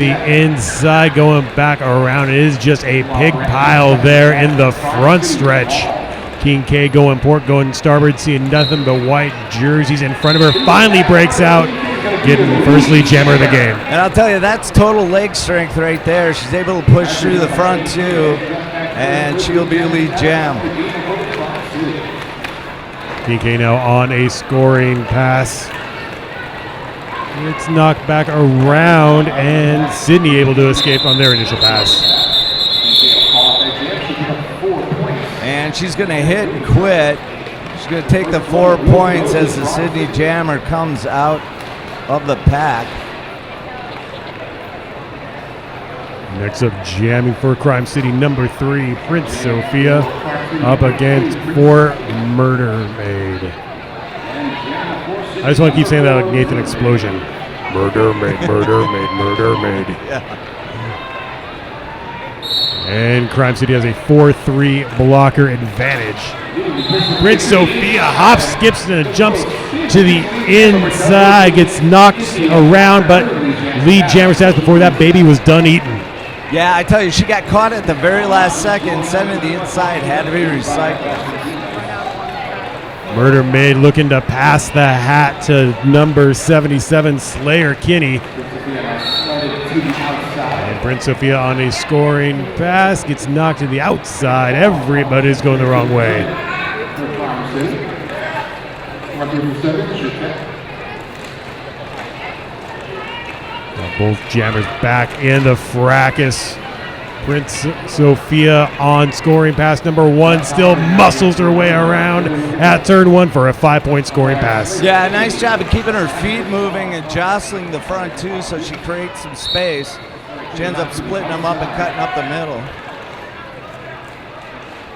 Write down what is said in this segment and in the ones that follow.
The inside going back around. It is just a pig pile there in the front stretch. Kincaid going port, going starboard, seeing nothing but white jerseys in front of her. Finally breaks out, getting first lead jammer of the game. And I'll tell you, that's total leg strength right there. She's able to push through the front too, and she'll be a lead jam. Kincaid now on a scoring pass. It's knocked back around, and Sydney able to escape on their initial pass. And she's going to hit and quit. She's going to take the 4 points as the Sydney Jammer comes out of the pack. Next up, jamming for Crime City, number 3, Prince Sophia, up against 4, Murder Maid. I just want to keep saying that like Nathan Explosion. Murder Maid, Murder Maid, Murder Maid. Yeah. And Crime City has a 4-3 blocker advantage. Prince Sophia hops, skips, and jumps to the inside. Gets knocked around, but lead jammer status before that baby was done eating. Yeah, I tell you, she got caught at the very last second. Sent to the inside, had to be recycled. Murder Maid looking to pass the hat to number 77, Slayer Kinney. And Prince Sophia on a scoring pass gets knocked to the outside. Everybody's going the wrong way. Now both jammers back in the fracas. Prince Sophia on scoring pass number 1, still muscles her way around at turn 1 for a 5-point scoring pass. Yeah, nice job of keeping her feet moving and jostling the front too, so she creates some space. She ends up splitting them up and cutting up the middle.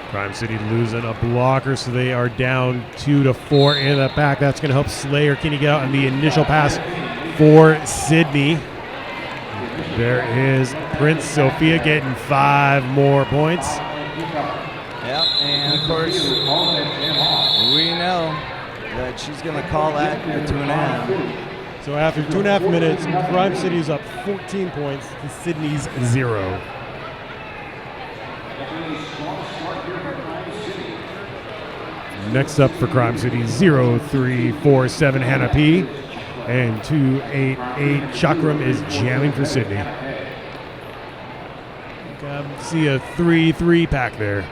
Crime City losing a blocker, so they are down 2-4 in the pack. That's going to help Slayer Kinney get out on the initial pass for Sydney. There is Prince Sophia getting 5 more points. Yep, and of course, we know that she's going to call that a 2.5. So after 2.5 minutes, Crime City is up 14 points to Sydney's 0. Next up for Crime City, 0-3-4-7 Hannah P. And 2-8-8 Chakram is jamming for Sydney. See a 3-3 pack there.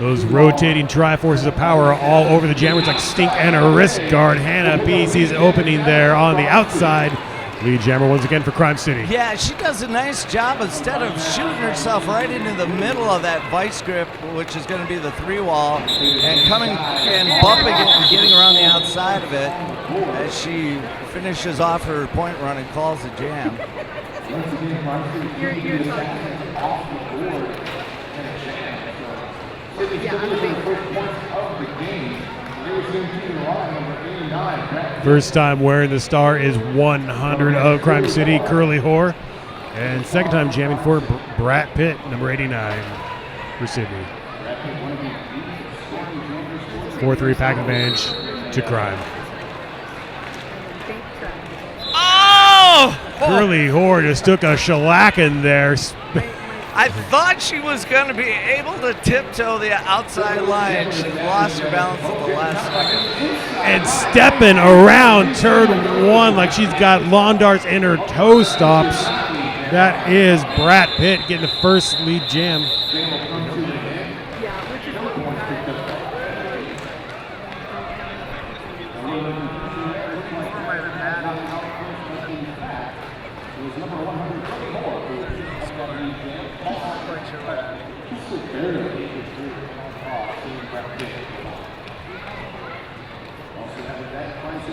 Those rotating tri-forces of power are all over the jammers like stink and a wrist guard. Hannah B sees an opening there on the outside. Lead jammer once again for Crime City. Yeah, she does a nice job instead of shooting herself right into the middle of that vice grip, which is going to be the 3-wall, and coming and bumping it and getting around the outside of it as she finishes off her point run and calls the jam. First time wearing the star is 100 of Crime City, Curly Whore. And second time jamming for Brat Pitt, number 89 for Sydney. 4-3 pack advantage to Crime. Oh! Curly Whore just took a shellacking there. I thought she was going to be able to tiptoe the outside line. She lost her balance at the last second. And stepping around turn 1 like she's got lawn darts in her toe stops. That is Brat Pitt getting the first lead jam.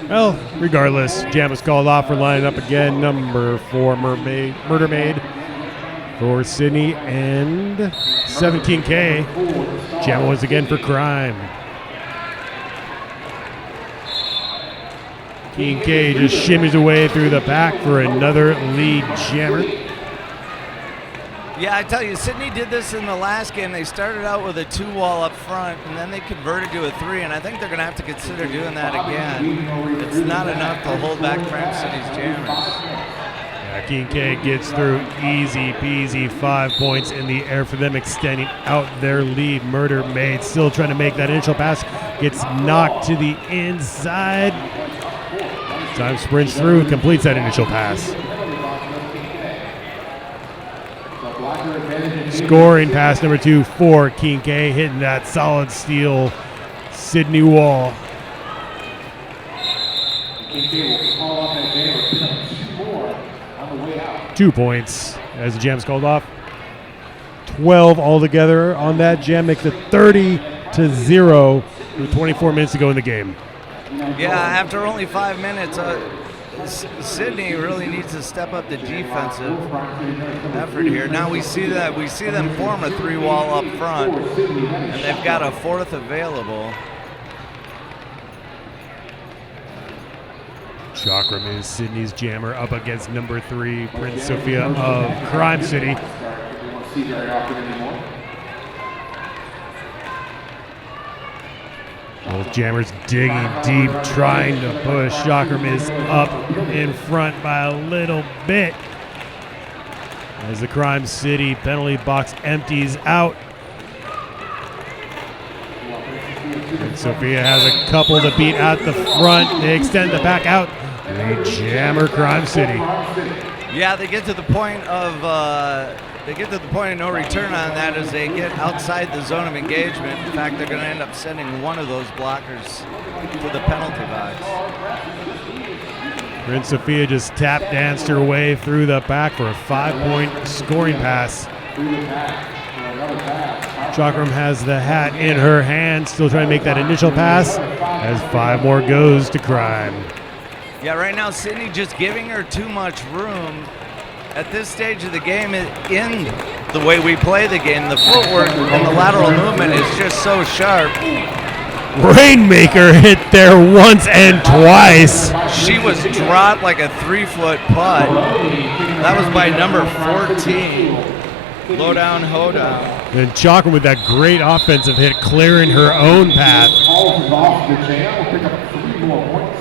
Well, regardless, jam is called off for lining up again. Number 4, Murder Maid for Sydney, and 17K. Jam once again for Crime. Kincaid just shimmies away through the pack for another lead jammer. Yeah, I tell you, Sydney did this in the last game. They started out with a 2-wall up front, and then they converted to a 3, and I think they're going to have to consider doing that again. It's not enough to hold back Crime City's jammers. Yeah, Kincaid gets through easy peasy, 5 points in the air for them, extending out their lead. Murder Maid still trying to make that initial pass, gets knocked to the inside. Time sprints through, completes that initial pass. Scoring pass number 2 for Kincaid, hitting that solid steel Sydney wall. 2 points as the jam's called off. 12 altogether on that jam, makes it 30-0 with 24 minutes to go in the game. Yeah, after only 5 minutes, Sydney really needs to step up the defensive effort here. Now we see them form a 3-wall up front, and they've got a 4th available. Chakram is Sydney's jammer up against number 3, Prince Sophia of Crime City. Both jammers digging deep, trying to push. Chakram is up in front by a little bit as the Crime City penalty box empties out. And Sophia has a couple to beat at the front. They extend the back out. They jammer Crime City. Yeah, they get to the point of no return on that as they get outside the zone of engagement. In fact, they're going to end up sending one of those blockers to the penalty box. Prince Sophia just tap danced her way through the pack for a 5-point scoring pass. Chakram has the hat in her hand, still trying to make that initial pass as 5 more goes to Crime. Yeah, right now Sydney just giving her too much room. At this stage of the game, in the way we play the game, the footwork and the lateral movement is just so sharp. Rainmaker hit there once and twice. She was dropped like a 3-foot putt. That was by number 14. Low down, ho down. And Chakram with that great offensive hit, clearing her own path.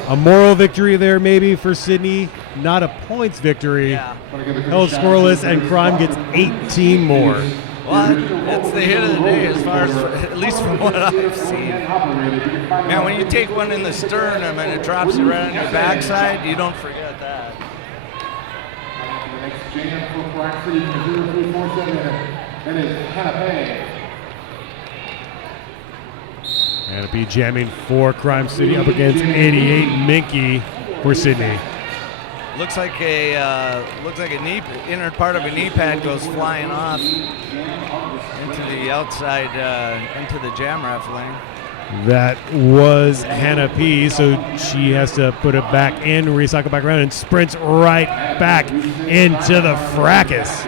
A moral victory there maybe for Sydney, not a points victory. Yeah. Held scoreless, and Crime gets 18 more. Well, it's the hit of the day as far as, at least from what I've seen. Man, when you take one in the sternum and it drops it right on your backside, you don't forget that. Hannah jamming for Crime City up against 88 Minky for Sydney. Looks like a knee, inner part of a knee pad goes flying off into the outside, into the jam ref lane. That was Hannah P, so she has to put it back in, recycle back around, and sprints right back into the fracas.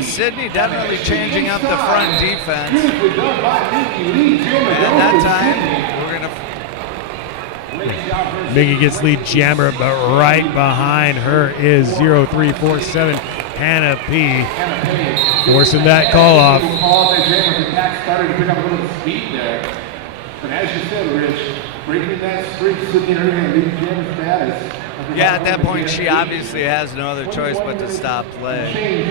Sydney definitely changing up the front defense. And that time, we're going to... Miggy gets lead jammer, but right behind her is 0347 Hannah P. Forcing that call off. Started to pick up a little speed there. But as you said, Rich, breaking that streak, Sydney earning lead jam status. Yeah, at that point, she obviously has no other choice but to stop play.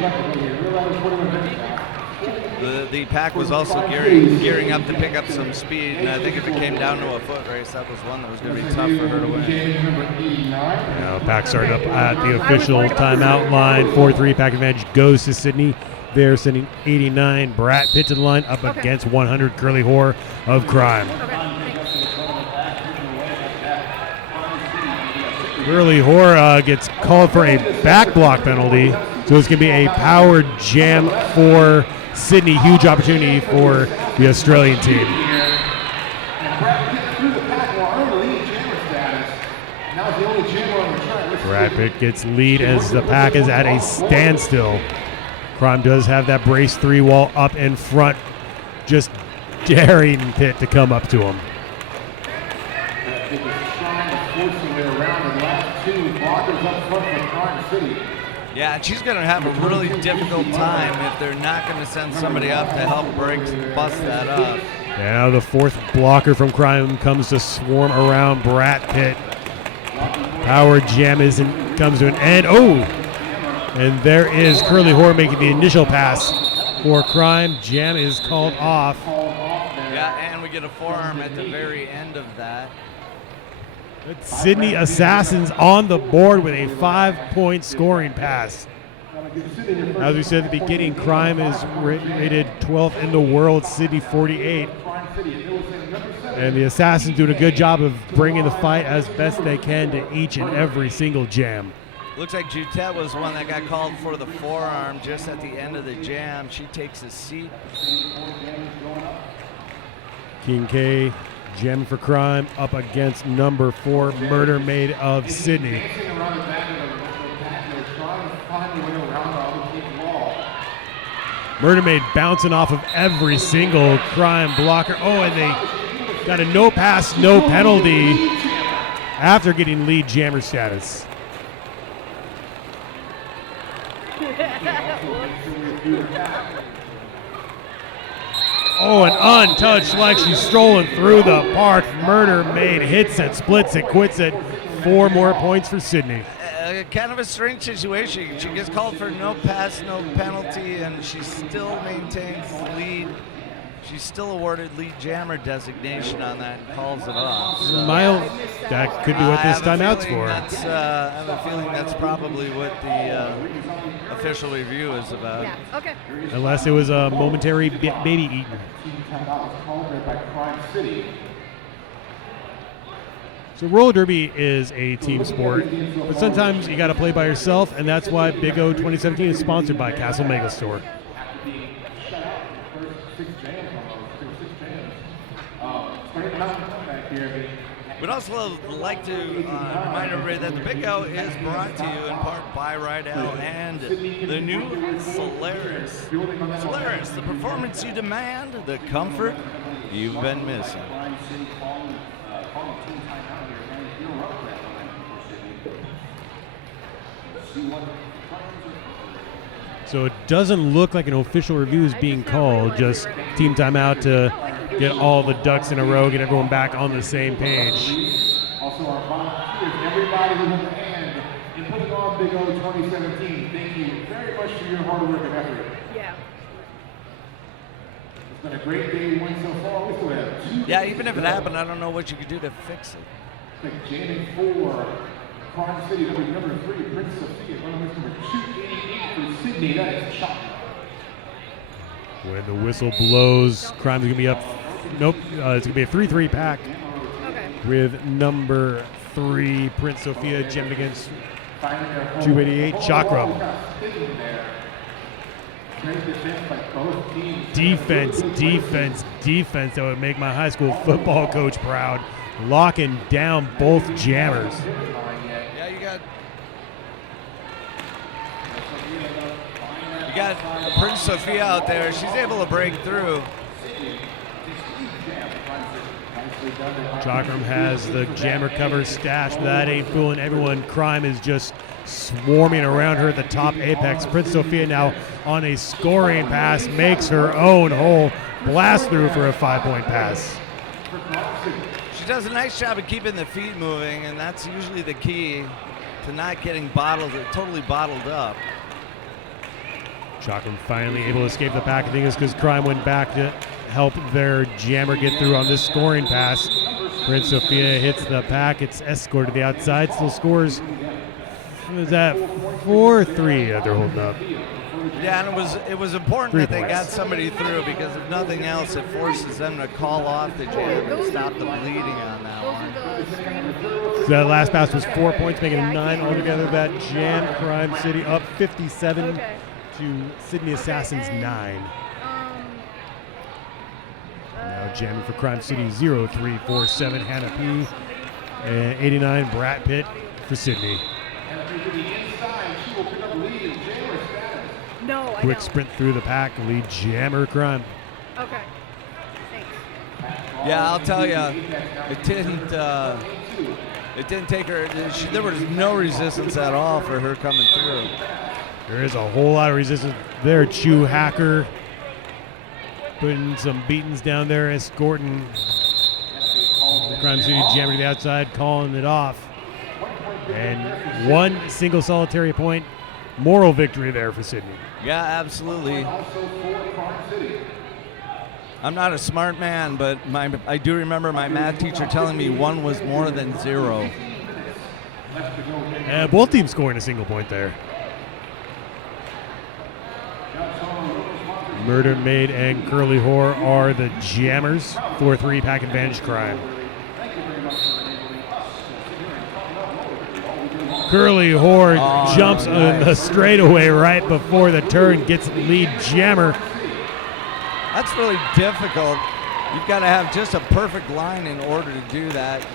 The pack was also gearing up to pick up some speed, and I think if it came down to a foot race, that was one that was going to be tough for her to win. Now, pack started up at the official timeout line. 4-3 pack advantage goes to Sydney. They're sending 89 Brat Pitt to the line up against 100 Curly Whore of Crime. Curly Whore gets called for a back block penalty, so it's going to be a powered jam for Sydney. Huge opportunity for the Australian team. Brad Pitt gets lead as the pack is at a standstill. Crime does have that brace 3-wall up in front, just daring Pitt to come up to him. Yeah, and she's going to have a really difficult time if they're not going to send somebody up to help bust that up. Now the fourth blocker from Crime comes to swarm around Brat Pitt. Power jam comes to an end. Oh! And there is Curly Whore making the initial pass for Crime. Jam is called off. Yeah, and we get a forearm at the very end of that. Sydney Assassins on the board with a 5-point scoring pass. As we said at the beginning, Crime is rated 12th in the world, Sydney 48. And the Assassins doing a good job of bringing the fight as best they can to each and every single jam. Looks like Jutette was one that got called for the forearm just at the end of the jam. She takes a seat. King K jamming for Crime up against number 4, Murder Maid of Sydney. Murder Maid bouncing off of every single Crime blocker. Oh, and they got a no pass, no penalty after getting lead jammer status. Oh, an untouched like she's strolling through the park. Murder Maid hits it, splits it, quits it. 4 more points for Sydney. Kind of a strange situation. She gets called for no pass, no penalty, and she still maintains the lead. She's still awarded lead jammer designation on that and calls it off. So. That could be what this timeout's for. I have a feeling that's probably what the official review is about. Yeah, okay. Unless it was a momentary baby eating. So roller derby is a team sport, but sometimes you got to play by yourself, and that's why Big O 2017 is sponsored by Castle Mega Store. We'd also like to remind everybody that the Big O is brought to you in part by Rydell and the new Solaris. Solaris, the performance you demand, the comfort you've been missing. So it doesn't look like an official review is being called, just team timeout to get all the ducks in a row, get everyone back on the same page. Also, our volunteers, everybody who's on the hand in putting on Big O 2017, thank you very much for your hard work and effort. Yeah. It's been a great day one so far. We still have 2. Yeah, even if it happened, I don't know what you could do to fix it. Like jamming 4, Crime City, number 3, Prince Sophia, number 288 for Sydney. That is shocking. When the whistle blows, Crime's going to be up. Nope, it's going to be a 3-3 pack. Okay. With number 3, Prince Sophia, jammed against 288, Chakram. Defense, defense, defense. That would make my high school football coach proud. Locking down both jammers. Yeah, you got Prince Sophia out there. She's able to break through. Chakram has the jammer cover stash, but that ain't fooling everyone. Crime is just swarming around her at the top apex. Prince Sophia now on a scoring pass, makes her own hole, blast through for a 5-point pass. She does a nice job of keeping the feet moving, and that's usually the key to not getting totally bottled up. Chakram finally able to escape the pack. I think it's because Crime went back to help their jammer get through on this scoring pass. Prince Sophia hits the pack. It's escorted to the outside. Still scores. What is that? 4-3 that they're holding up. Yeah, and it was important that they got somebody through, because if nothing else, it forces them to call off the jam and stop the bleeding on that one. So that last pass was 4 points, making it 9 altogether. That jam, Crime City up 57 to Sydney Assassins 9. Now jamming for Crime City 0347 Hannah P. And 89 Brat Pitt for Sydney. No, I Quick don't. sprint through the pack, lead jammer Crime. Okay. Thanks. Yeah, I'll tell you, it didn't take her. There was no resistance at all for her coming through. There is a whole lot of resistance there. Chew Hacker putting some beatings down there, escorting the Crime City Jammer to the outside, calling it off. And one single solitary point, moral victory there for Sydney. Yeah, absolutely. I'm not a smart man, but I do remember my math teacher telling me 1 was more than 0. Both teams scoring a single point there. Murder Maid and Curly Whore are the jammers. 4-3 pack advantage Crime. Curly Whore jumps on the straightaway right before the turn, gets lead jammer. That's really difficult. You've got to have just a perfect line in order to do that.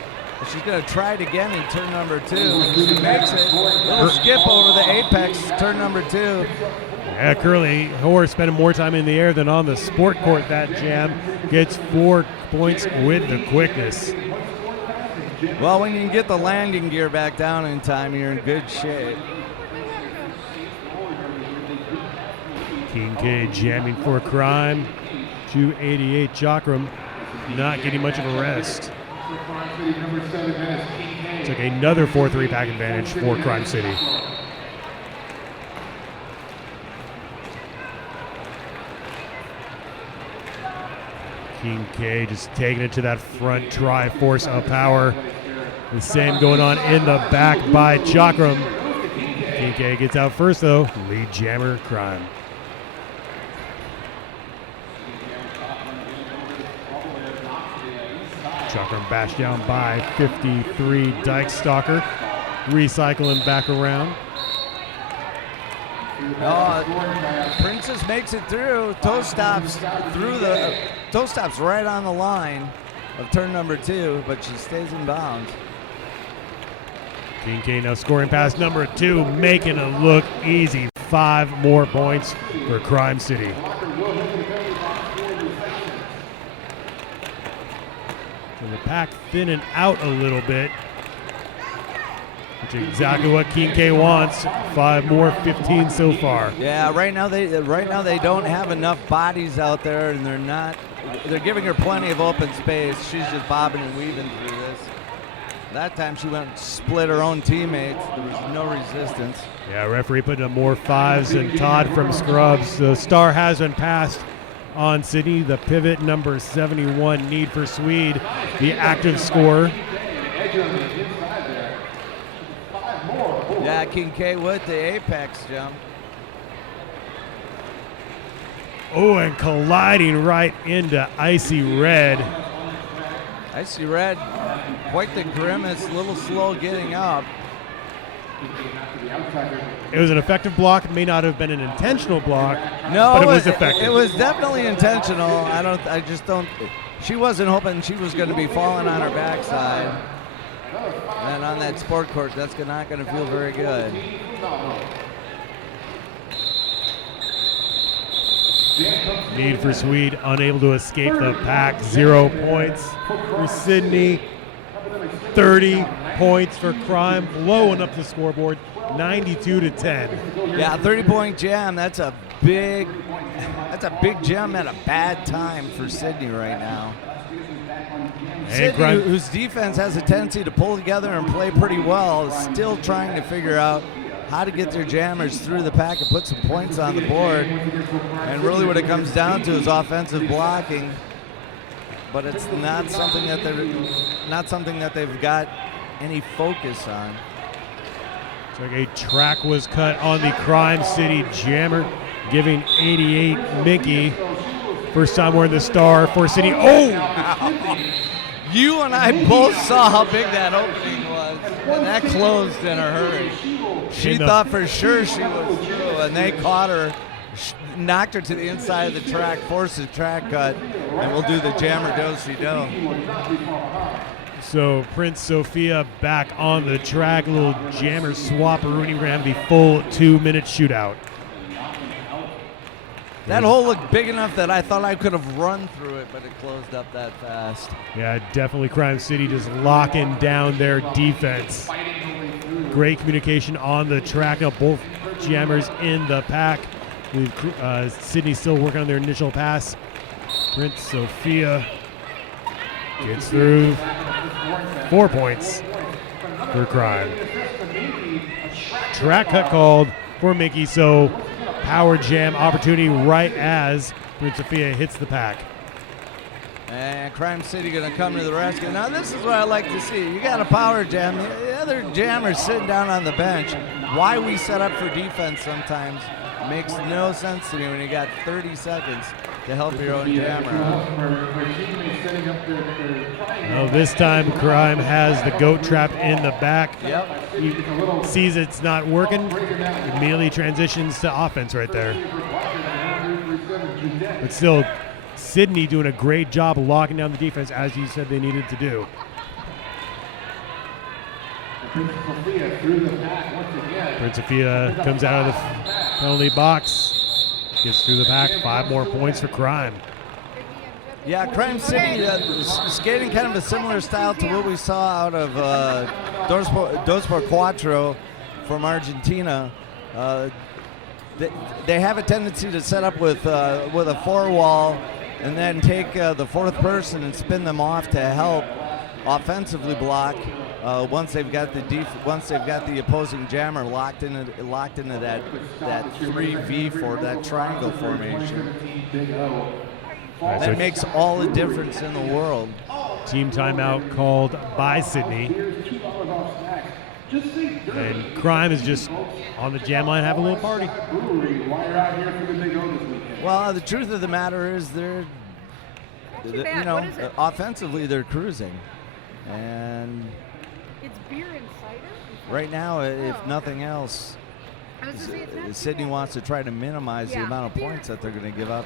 She's going to try it again in turn number 2. She makes it. Little skip over the apex, turn number 2. Yeah, Curly Whore spending more time in the air than on the sport court that jam. Gets 4 points with the quickness. Well, when you can get the landing gear back down in time, you're in good shape. Kincaid jamming for Crime. 288 Chakram not getting much of a rest. Took another 4-3 pack advantage for Crime City. Kincaid just taking it to that front Tri-Force of power. The same going on in the back by Chakram. Kincaid gets out first though. Lead jammer Crime. Chakram bashed down by 53 Dyke Stalker. Recycling back around. Princess makes it through. Toe stops right on the line of turn number 2, but she stays in bounds. Kincaid now scoring past number 2, making it look easy. 5 more points for Crime City. So the pack thinning out a little bit, which is exactly what Kincaid wants. 5 more, 15 so far. Yeah, right now they don't have enough bodies out there, and they're giving her plenty of open space. She's just bobbing and weaving through this. That time she went and split her own teammates. There was no resistance. Yeah, referee putting up more 5s and Todd from Scrubs. The star has been passed on Sydney. The pivot number 71, Need for Swede, the active scorer. Yeah, Kincaid with the apex jump. Oh, and colliding right into Icy Red. Icy Red, quite the grimace, a little slow getting up. It was an effective block. It may not have been an intentional block, No, but it was effective. It was definitely intentional. She wasn't hoping she was going to be falling on her backside. And on that sport court, that's not going to feel very good. Need for Swede, unable to escape the pack. 0 points for Sydney. 30 points for Crime, blowing up the scoreboard, 92-10. Yeah, 30-point jam. That's a big jam at a bad time for Sydney right now. Sydney, whose defense has a tendency to pull together and play pretty well, is still trying to figure out how to get their jammers through the pack and put some points on the board. And really what it comes down to is offensive blocking. But it's not something that they've got any focus on. It's like a track was cut on the Crime City Jammer, giving 88 Mickey. First time we're in the star for City. Oh! You and I both saw how big that opening was, and that closed in a hurry. She thought for sure she was through, and they caught her, knocked her to the inside of the track, forced the track cut, and we'll do the jammer do-si-do. So Prince Sophia back on the track, a little jammer swap. Rooney ran the full 2-minute shootout. That hole looked big enough that I thought I could have run through it, but it closed up that fast. Yeah, definitely Crime City just locking down their defense. Great communication on the track. Now both Jammers in the pack. With Sydney still working on their initial pass. Prince Sophia gets through. 4 points for Crime. Track cut called for Mickey, so power jam opportunity right as Prince Sophia hits the pack. And Crime City going to come to the rescue. Now this is what I like to see. You got a power jam. The other jammer's sitting down on the bench. Why we set up for defense sometimes makes no sense to me when you got 30 seconds to help your own jammer. Well, this time Crime has the goat trap in the back. Yep. He sees it's not working, immediately transitions to offense right there. But still, Sydney doing a great job of locking down the defense as you said they needed to do. Prince Sophia comes out of the penalty box, gets through the pack. 5 more points for Crime. Yeah, Crime City skating kind of a similar style to what we saw out of Dos por Cuatro from Argentina. They have a tendency to set up with a 4-wall and then take the fourth person and spin them off to help offensively block once they've got the opposing jammer locked into that 3V for that triangle formation. That makes all the difference in the world. Team timeout called by Sydney. And Crime is just on the jam line, have a little party. Well, the truth of the matter is offensively they're cruising. And It's beer and cider? right now, if nothing else, I was gonna say it's not Sydney beer. wants to try to minimize the Yeah. amount of points that they're going to give up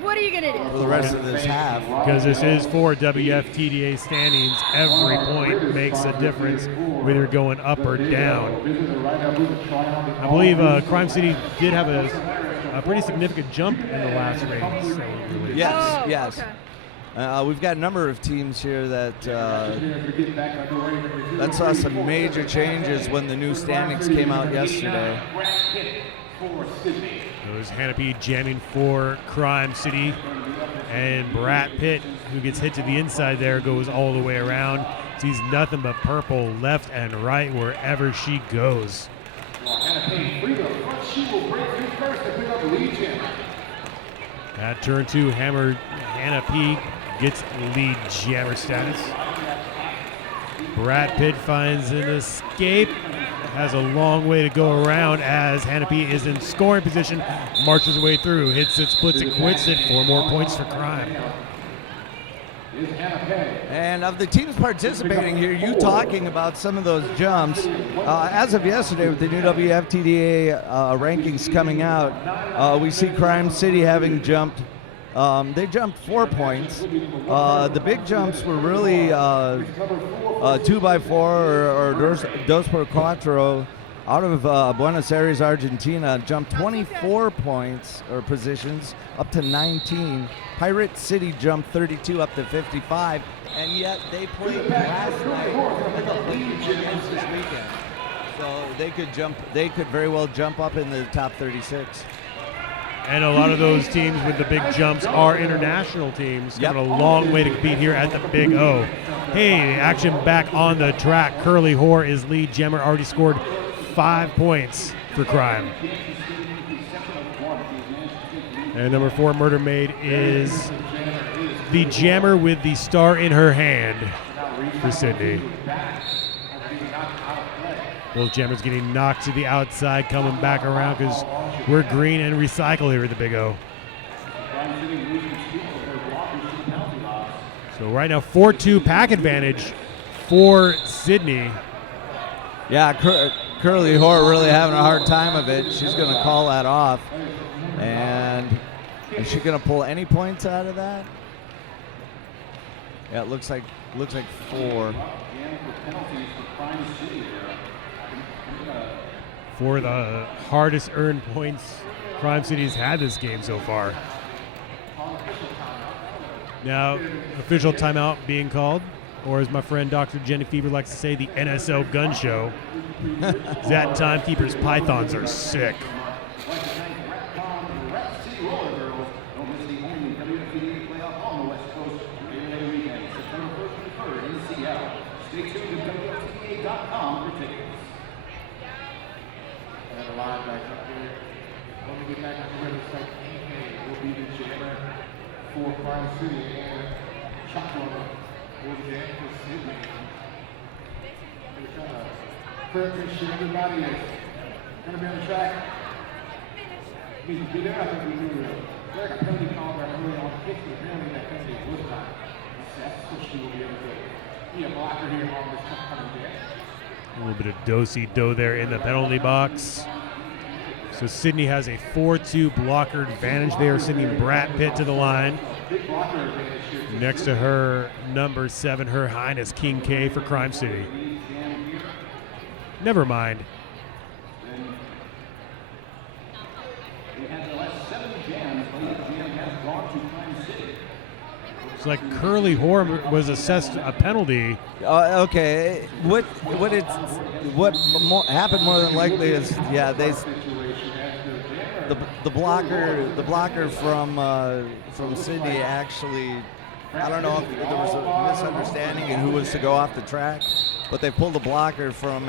What are you gonna for do? the rest of this half. Because this is for WFTDA standings. Every point makes a difference, whether you're going up or down. I believe Crime City did have a pretty significant jump in the last race. So Yes, Oh, yes. okay. We've got a number of teams here that saw some major changes when the new standings came out yesterday. It was Hannah P jamming for Crime City, and Brat Pitt, who gets hit to the inside there, goes all the way around. Sees nothing but purple left and right wherever she goes. At turn 2, Hannah P gets lead jammer status. Brat Pitt finds an escape. Has a long way to go around as Hannah P is in scoring position, marches her way through, hits it, splits it, quits it. 4 more points for Crime. And of the teams participating here, you talking about some of those jumps. As of yesterday, with the new WFTDA rankings coming out, we see Crime City having jumped. They jumped 4 points. The big jumps were really 2x4 or Dos por Cuatro out of Buenos Aires, Argentina, jumped 24 points or positions up to 19. Pirate City jumped 32 up to 55, and yet they played last night with a big chance this weekend. So they could very well jump up in the top 36. And a lot of those teams with the big jumps are international teams. Got a long way to compete here at the Big O. Hey, action back on the track. Curly Hoare is lead jammer, already scored 5 points for Crime. And number 4, Murder Maid, is the jammer with the star in her hand for Sydney. Both jammers getting knocked to the outside, coming back around because we're green and recycle here at the Big O. So right now, 4-2 pack advantage for Sydney. Yeah, Curly Hoare really having a hard time of it. She's going to call that off. And is she going to pull any points out of that? Yeah, it looks like 4. For the hardest earned points Crime City's had this game so far. Now, official timeout being called. or as my friend Dr. Jenny Fever likes to say, the NSL gun show. That timekeeper's pythons are sick. Like to thank Ratcom Rat City Roller Girls. Don't miss the only WFTDA playoff on the West Coast every weekend, September 1st and 3rd in Seattle. Stay tuned to WFTDA.com for tickets. And live back up here. When we get back on the red site, will be the jammer for Crime City and Chocolate will jam for Sydney. We're trying to prep and shit everybody is going to be on the track. We be there, I think we do like a penalty call where really on 50, apparently that penalty was not assessed, so she will be able to be a blocker here on this coming day. A little bit of do-si-do there in the penalty box. So Sydney has a 4-2 blocker advantage there, sending Brad Pitt to the line. Big blocker advantage here. Next to her, number 7, Her Highness King K for Crime City. Never mind. They had the last 7 jams, but each jam has gone to Crime City. It's like Curly Horn was assessed a penalty. Okay, what happened more than likely is the blocker from Sydney actually, I don't know if there was a misunderstanding in who was to go off the track, but they pulled the blocker from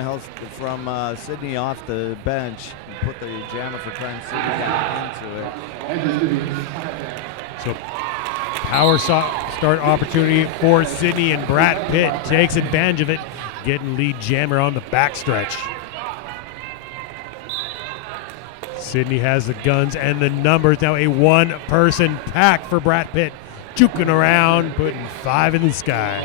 Sydney off the bench and put the jammer for Crime City into it. So power start opportunity for Sydney, and Brad Pitt takes advantage of it, getting lead jammer on the backstretch. Sydney has the guns and the numbers. Now a one-person pack for Brad Pitt, juking around, putting 5 in the sky.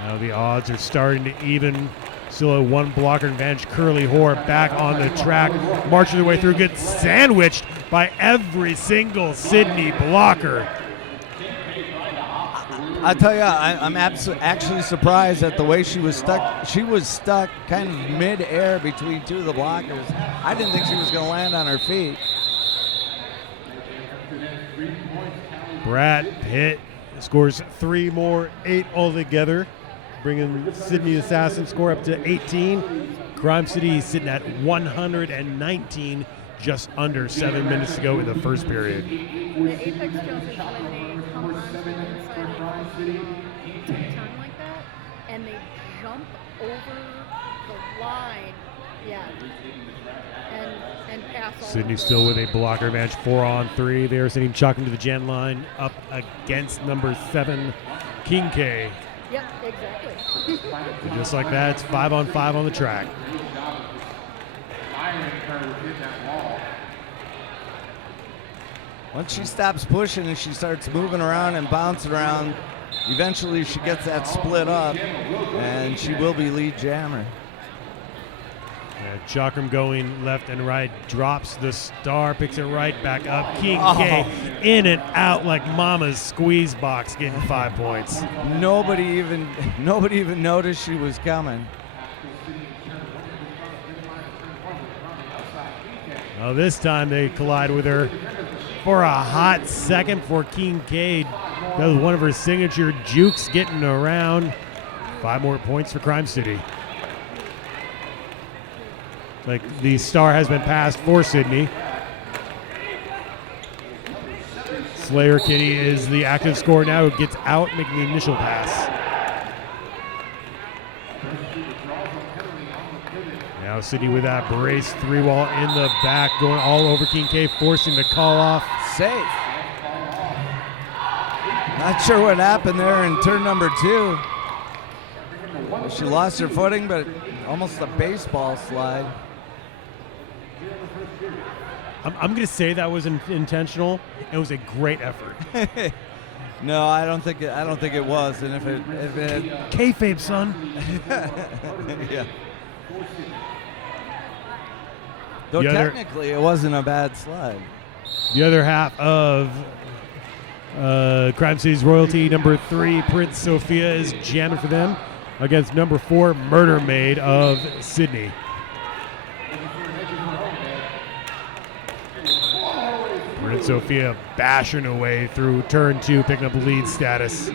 Now the odds are starting to even. Still a 1 blocker advantage. Curly Whore back on the track, marching their way through, gets sandwiched by every single Sydney blocker. I tell you, I'm actually surprised at the way she was stuck. She was stuck kind of mid-air between 2 of the blockers. I didn't think she was going to land on her feet. Brad Pitt scores 3 more, 8 altogether, bringing Sydney Assassin score up to 18. Crime City is sitting at 119, just under 7 minutes to go in the first period. The apex jump is when they come onto the inside of the tongue like that, and they jump over the line, and pass all Sydney over. still with a blocker advantage, 4-on-3. They are sending Chuck into the gen line up against number 7, King K. Yep, exactly. And just like that, it's 5-on-5 on the track. Once she stops pushing and she starts moving around and bouncing around, eventually she gets that split up, and she will be lead jammer. Chakram going left and right, drops the star, picks it right back up. King K in and out like Mama's squeeze box, getting 5 points. Nobody even noticed she was coming. Well, this time they collide with her for a hot second before King K does one of her signature jukes, getting around. 5 more points for Crime City. Like the star has been passed for Sydney. Slayer Kitty is the active scorer now, who gets out, making the initial pass. Now Sydney with that brace 3-wall in the back, going all over King K, forcing the call off. Safe. Not sure what happened there in turn number 2. She lost her footing, but almost a baseball slide. I'm going to say that was intentional. It was a great effort. No, I don't think it was. And if it Kayfabe, son. yeah. Though technically it wasn't a bad slide. The other half of Crime City's royalty, number 3, Prince Sophia, is jamming for them against number 4, Murder Maid of Sydney. Prince Sophia bashing away through turn 2, picking up lead status.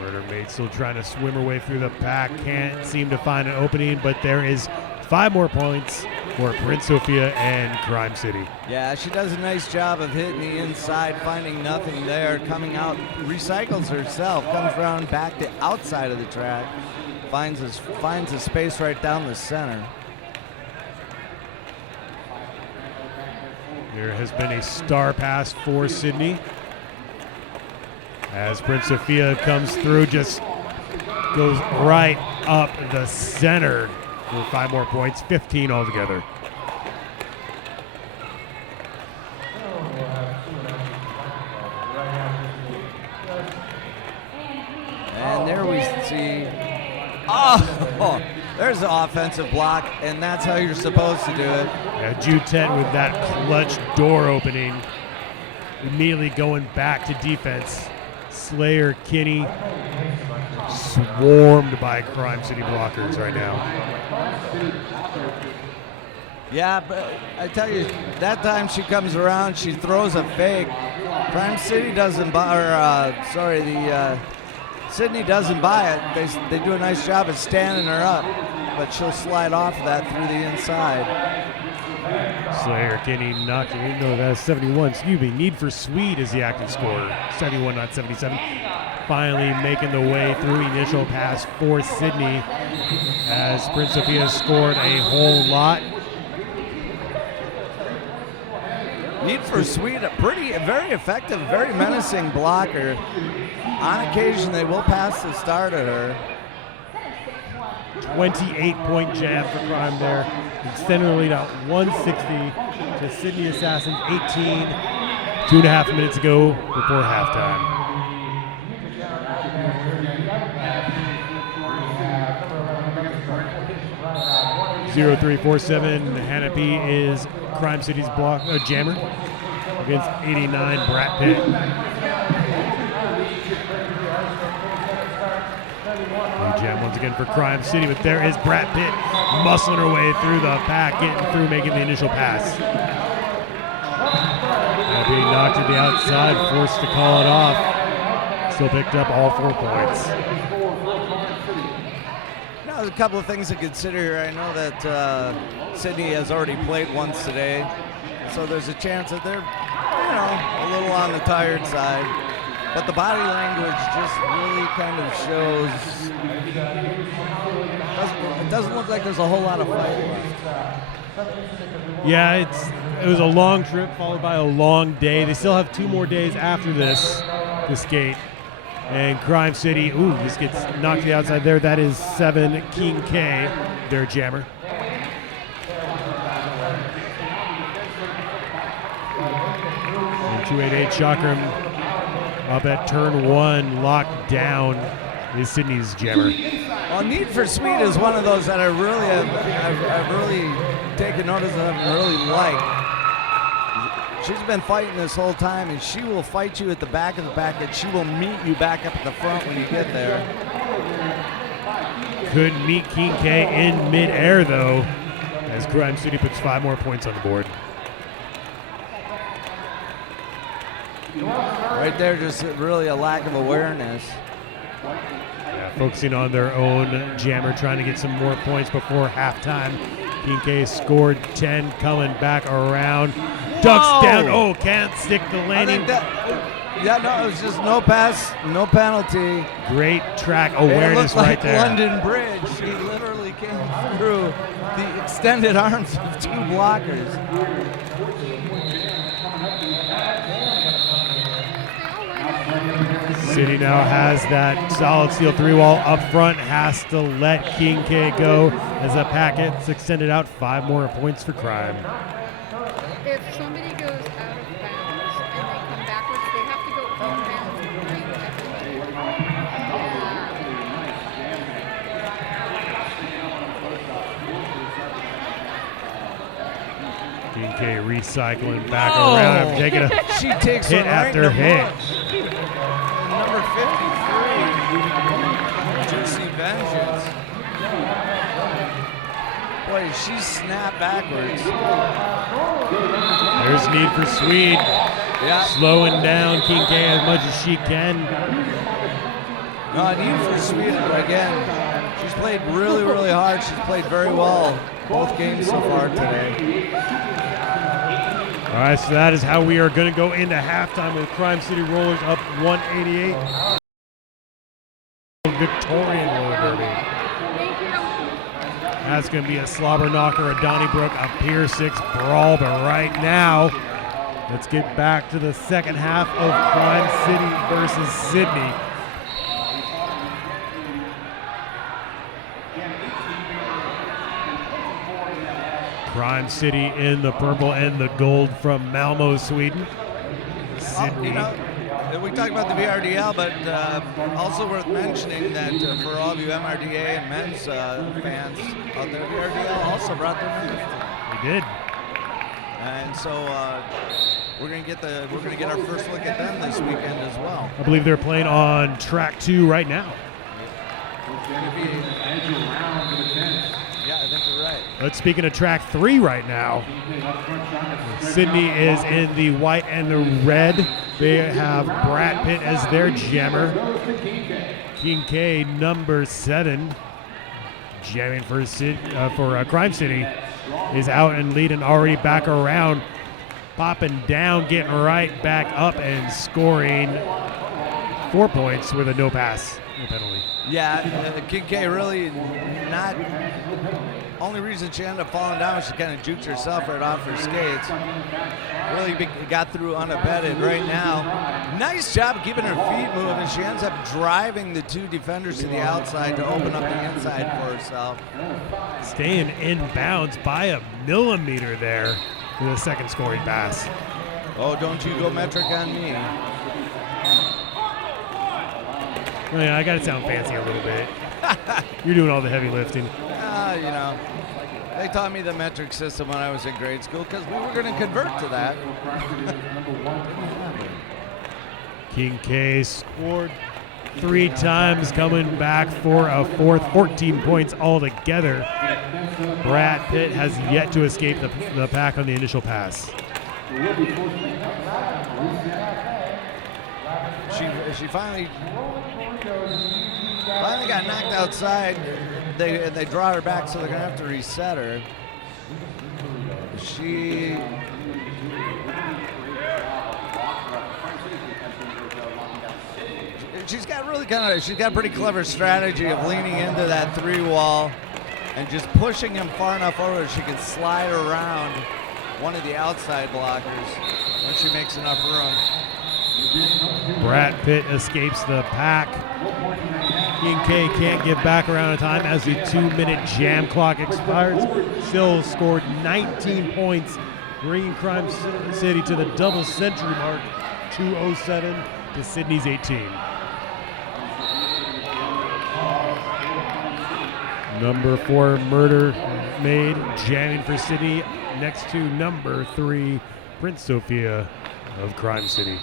Murder Maid still trying to swim her way through the pack. Can't seem to find an opening, but there is 5 more points for Prince Sophia and Crime City. Yeah, she does a nice job of hitting the inside, finding nothing there, coming out, recycles herself, comes around back to outside of the track, finds a space right down the center. There has been a star pass for Sydney. As Prince Sophia comes through, just goes right up the center for 5 more points, 15 altogether. And there we see, oh, there's the offensive block, and that's how you're supposed to do it. Yeah, Jutet with that clutch door opening, immediately going back to defense. Slayer, Kinney, swarmed by Crime City blockers right now. Yeah, but I tell you, that time she comes around, she throws a fake. Crime City doesn't buy, Sydney doesn't buy it. They do a nice job of standing her up, but she'll slide off of that through the inside. Slayer, Kinney knocking in. No, that's 71. Excuse me. Need for Speed is the active score. 71, not 77. Finally making the way through. Initial pass for Sydney as Prince Sophia scored a whole lot. Need for Speed, a very effective, very menacing blocker. On occasion, they will pass the start at her. 28-point jam for Crime there. Extending the lead out 160 to Sydney Assassins 18. 2.5 minutes ago before halftime. Zero 347. Hannah P is Crime City's block jammer against 89 Brat Pitt. Jam once again for Crime City, but there is Brat Pitt muscling her way through the pack, getting through, making the initial pass. Being knocked to the outside, forced to call it off. Still picked up all 4 points. Now, there's a couple of things to consider here. I know that Sydney has already played once today, so there's a chance that they're, a little on the tired side. But the body language just really kind of shows. It doesn't look like there's a whole lot of fight left. Yeah, it was a long trip followed by a long day. They still have 2 more days after this skate. And Crime City, this gets knocked to the outside there. That is 7 King K, their jammer. And 288 Chakram. Up at turn 1, locked down is Sydney's jammer. Well, Need for Speed is one of those that I've really taken notice of and really liked. She's been fighting this whole time, and she will fight you at the back of the pack, and she will meet you back up at the front when you get there. Couldn't meet King K in midair, though, as Crime City puts 5 more points on the board. Right there, just really a lack of awareness. Yeah, focusing on their own jammer, trying to get some more points before halftime. King K scored 10, coming back around. Ducks down. Can't stick the landing. It was just no pass, no penalty. Great track awareness right there. London Bridge. He literally came through the extended arms of 2 blockers. City now has that solid steel 3-wall up front, has to let King K go as the packet's extended out. 5 more points for Crime. If somebody goes out of bounds and they come backwards, they have to go in bounds and bring King K recycling back around, taking a she takes hit after hit. Number 53, Juicy Vengeance. Boy, she snapped backwards. There's need for Swede. Yeah. Slowing down King K as much as she can. No, need for Sweden, but again, she's played really, really hard. She's played very well both games so far today. All right, so that is how we are going to go into halftime with Crime City Rollers up 188. Victorian roller derby. That's going to be a slobber knocker, a Donnybrook, a Pier 6 brawl, but right now, let's get back to the second half of Crime City versus Sydney. Crime City in the purple and the gold from Malmo, Sweden. Sydney. You know, we talked about the VRDL, but also worth mentioning that for all of you MRDA and men's fans out there, VRDL also brought their men's team. They did. And so we're gonna get our first look at them this weekend as well. I believe they're playing on track 2 right now. Yeah, I think you're right. But speaking of track 3 right now, Sydney is in the white and the red. They have Brad Pitt as their jammer. King K, number 7, jamming for Crime City, is out and leading, already back around, popping down, getting right back up and scoring 4 points with a no pass, no penalty. Yeah, King K really not. Only reason she ended up falling down was she kind of juked herself right off her skates. Really got through unabated right now. Nice job keeping her feet moving. She ends up driving the 2 defenders to the outside to open up the inside for herself. Staying in bounds by a millimeter there for the second scoring pass. Oh, don't you go metric on me. Well, yeah, I got to sound fancy a little bit. You're doing all the heavy lifting. You know, they taught me the metric system when I was in grade school because we were going to convert to that. King K scored 3 times, coming back for a 4th, 14 points altogether. Brad Pitt has yet to escape the pack on the initial pass. She finally got knocked outside. They draw her back, so they're gonna have to reset her. She's got a pretty clever strategy of leaning into that 3 wall and just pushing him far enough over that she can slide around one of the outside blockers when she makes enough room. Brad Pitt escapes the pack. King K can't get back around in time as the 2-minute jam clock expires. Still scored 19 points, bringing Crime City to the double century mark, 207 to Sydney's 18. Number 4, Murder Maid, jamming for Sydney next to number 3, Prince Sophia of Crime City.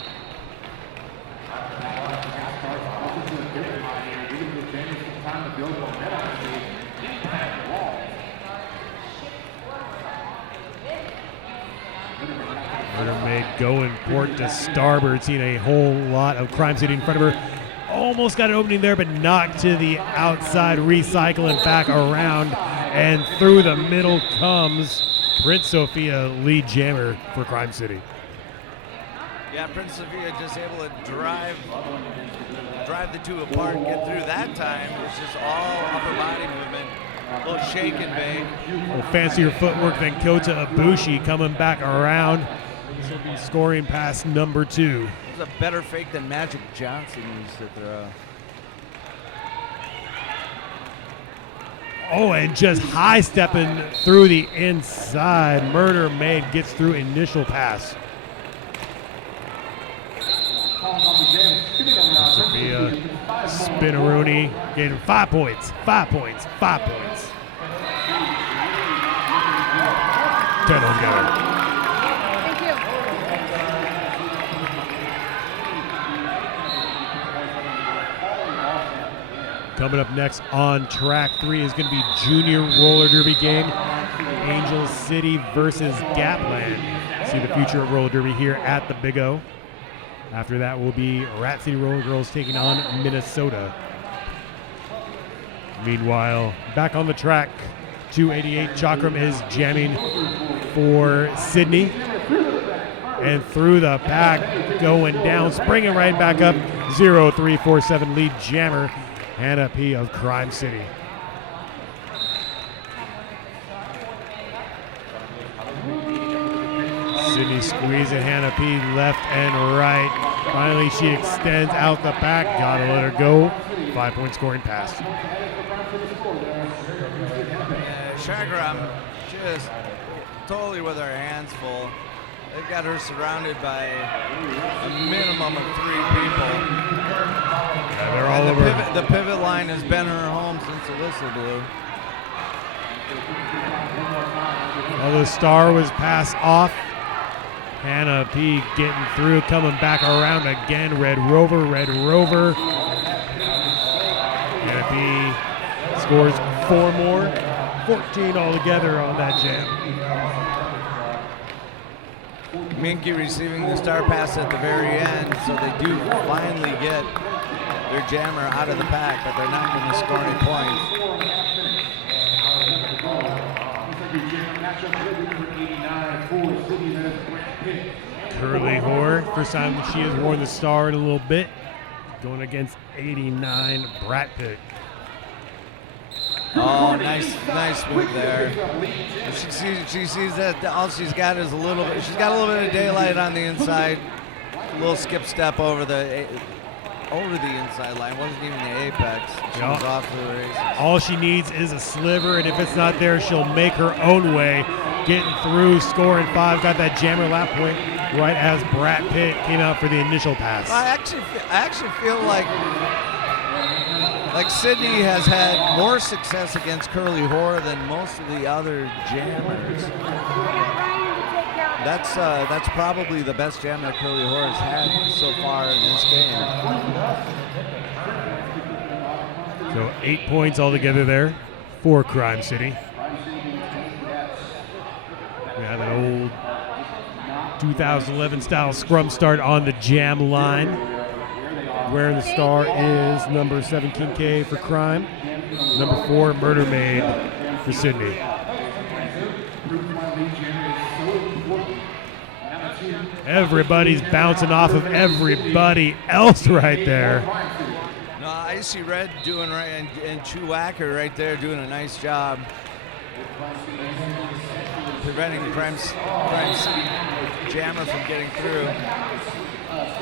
Murder Maid going port to starboard, seeing a whole lot of Crime City in front of her. Almost got an opening there, but knocked to the outside, recycling back around, and through the middle comes Prince Sophia, lead jammer for Crime City. Yeah, Prince Sophia just able to drive the 2 apart and get through that time. It's just all upper body movement, a little shake and bake. A little fancier footwork than Kota Ibushi, coming back around. This will be scoring pass number 2. It's a better fake than Magic Johnson used to throw. Oh, and just high stepping through the inside. Murder Maid gets through initial pass. Sophia Spinaroonie getting 5 points, 5 points, 5 points. 10 altogether. Thank you. Coming up next on track 3 is going to be junior roller derby game. Angel City versus Gapland. See the future of roller derby here at the Big O. After that will be Rat City Roller Girls taking on Minnesota. Meanwhile, back on the track, 288 Chakram is jamming for Sydney. And through the pack, going down, springing right back up. 0-3-4-7 lead jammer, Hannah P. of Crime City. Sydney squeezing Hannah P. left and right. Finally, she extends out the back. Gotta let her go. 5-point scoring pass. Chakram just totally with her hands full. They've got her surrounded by a minimum of 3 people. Yeah, they're all over. The pivot line has been her home since the whistle blew. Well, the star was passed off. Hannah P. getting through, coming back around again. Red Rover. Hannah P. scores 4 more. 14 altogether on that jam. Minky receiving the star pass at the very end, so they do finally get their jammer out of the pack, but they're not going to score any points. Curly Hoare, first time she has worn the star in a little bit, going against 89 Brat Pit. Oh, nice move there. She sees that all she's got is she's got a little bit of daylight on the inside. A little skip step over the inside line. Wasn't even the apex. She was off to the races. All she needs is a sliver, and if it's not there, she'll make her own way. Getting through, scoring 5, got that jammer lap point right as Brat Pitt came out for the initial pass. I actually feel like Sydney has had more success against Curly Hoare than most of the other jammers. That's probably the best jam that Curly Hoare has had so far in this game. So 8 points altogether there for Crime City. We have an old 2011 style scrum start on the jam line. Wearing the star is number 7 King K for Crime, number 4 Murder Maid for Sydney. Everybody's bouncing off of everybody else right there. No, Icy Red doing right, and Chuwacker right there doing a nice job preventing the Crime City jammer from getting through.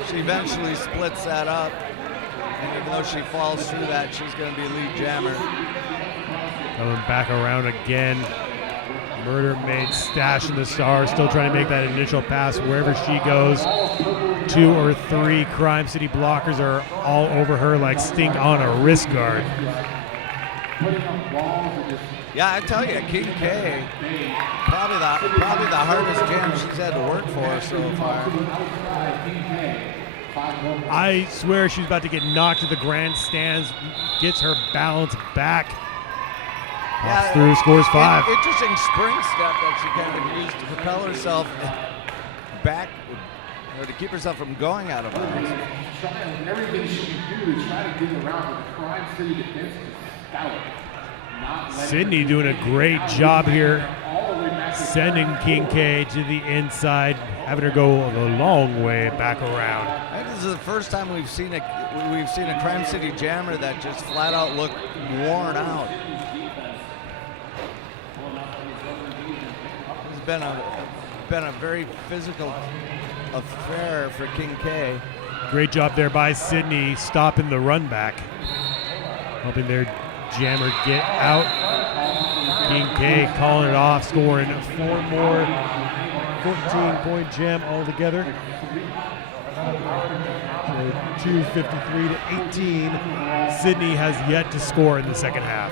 She eventually splits that up, and even though she falls through that, she's going to be lead jammer. Coming back around again. Murder Maid stashing the star, still trying to make that initial pass wherever she goes. 2 or 3 Crime City blockers are all over her like stink on a wrist guard. Yeah, I tell you, King K, probably the hardest jam she's had to work for so far. I swear she's about to get knocked to the grandstands, gets her balance back, pops through, scores 5. Interesting spring step that she kind of used to propel herself back, or to keep herself from going out of bounds. Everything she can do to try to get around the Crime City defense is stout. Sydney doing a great job here, sending King K to the inside, having her go a long way back around. I think this is the first time we've seen a Crime City jammer that just flat out looked worn out. It's been a very physical affair for King K. Great job there by Sydney, stopping the run back, helping their jammer get out. King K calling it off, scoring 4 more, 14-point jam altogether. So 253 to 18. Sydney has yet to score in the second half.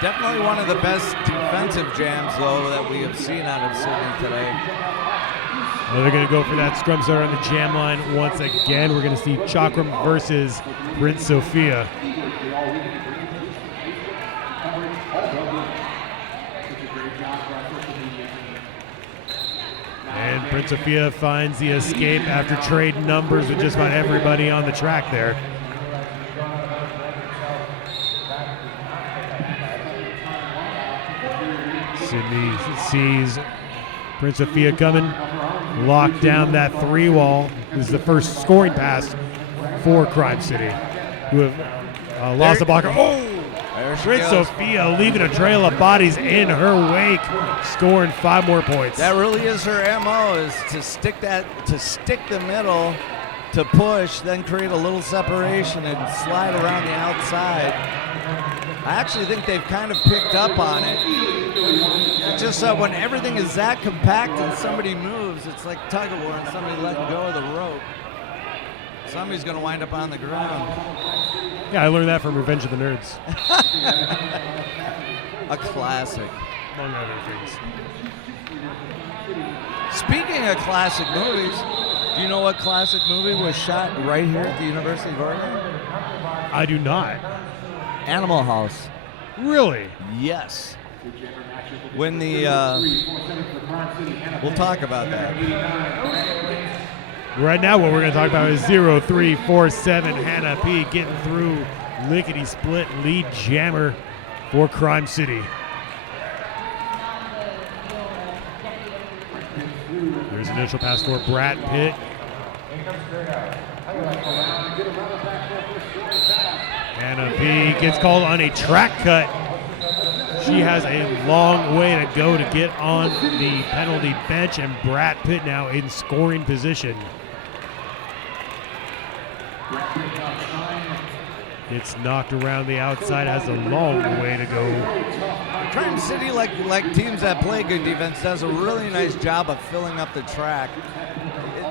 Definitely one of the best defensive jams, though, that we have seen out of Sydney today. Oh, they're going to go for that scrum starter on the jam line once again. We're going to see Chakram versus Prince Sophia. And Prince Sophia finds the escape after trading numbers with just about everybody on the track there. Sydney sees Prince Sophia coming, locked down that 3-wall. This is the first scoring pass for Crime City, who have lost the blocker. Oh! Prince Sophia leaving a trail of bodies in her wake, scoring 5 more points. That really is her MO, is to stick the middle, to push, then create a little separation and slide around the outside. I actually think they've kind of picked up on it. It's just that when everything is that compact and somebody moves, it's like tug of war and somebody letting go of the rope. Somebody's going to wind up on the ground. Yeah, I learned that from Revenge of the Nerds. A classic. Among other things. Speaking of classic movies, do you know what classic movie was shot right here at the University of Oregon? I do not. Animal House. Really? Yes. When the, we'll talk about that. Right now, what we're going to talk about is 0347 Hannah P. getting through lickety split lead jammer for Crime City. There's an initial pass for Brad Pitt. Hannah P. gets called on a track cut. She has a long way to go to get on the penalty bench, and Brad Pitt now in scoring position. Gets knocked around the outside, has a long way to go. Crime City, like teams that play good defense, does a really nice job of filling up the track.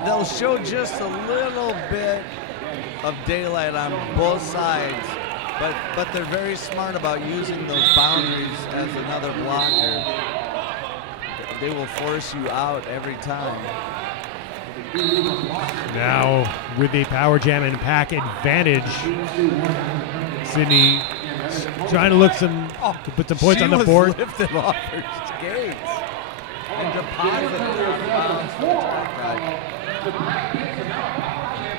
They'll show just a little bit of daylight on both sides, but they're very smart about using those boundaries as another blocker. They will force you out every time. Now with the power jam and pack advantage, Sydney trying to to put some points on the board. She was lifted off her skates and deposited.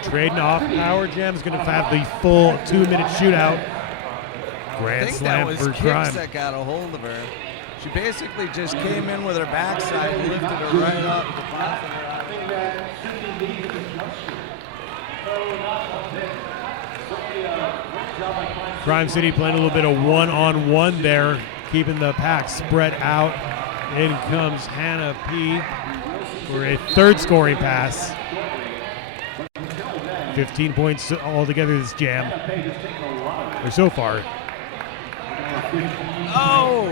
Trading off power jam is going to have the full 2-minute shootout. Grand slam for Crime. That got a hold of her. She basically just came in with her backside, lifted her right up, deposited her. Crime City playing a little bit of one-on-one there, keeping the pack spread out. In comes Hannah P. for a third scoring pass. 15 points altogether this jam, or so far. Oh!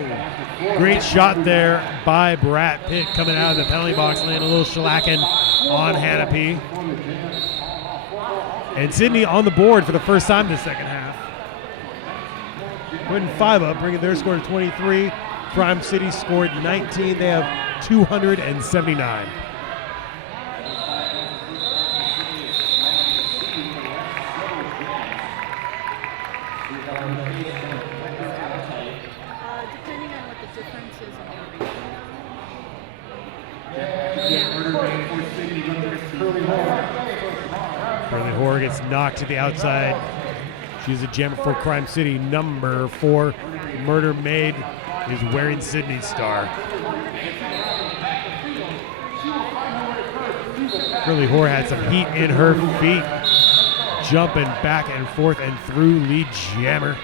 Great shot there by Brad Pitt coming out of the penalty box, laying a little shellacking on Hannah P. And Sydney on the board for the first time this second half. Putting 5 up, bringing their score to 23. Crime City scored 19. They have 279. Depending on what the difference is in the Curly Hoare gets knocked to the outside. She's a jammer for Crime City. Number 4, Murder Maid, is wearing Sydney's star. Curly Hoare had some heat in her feet, jumping back and forth and through lead jammer.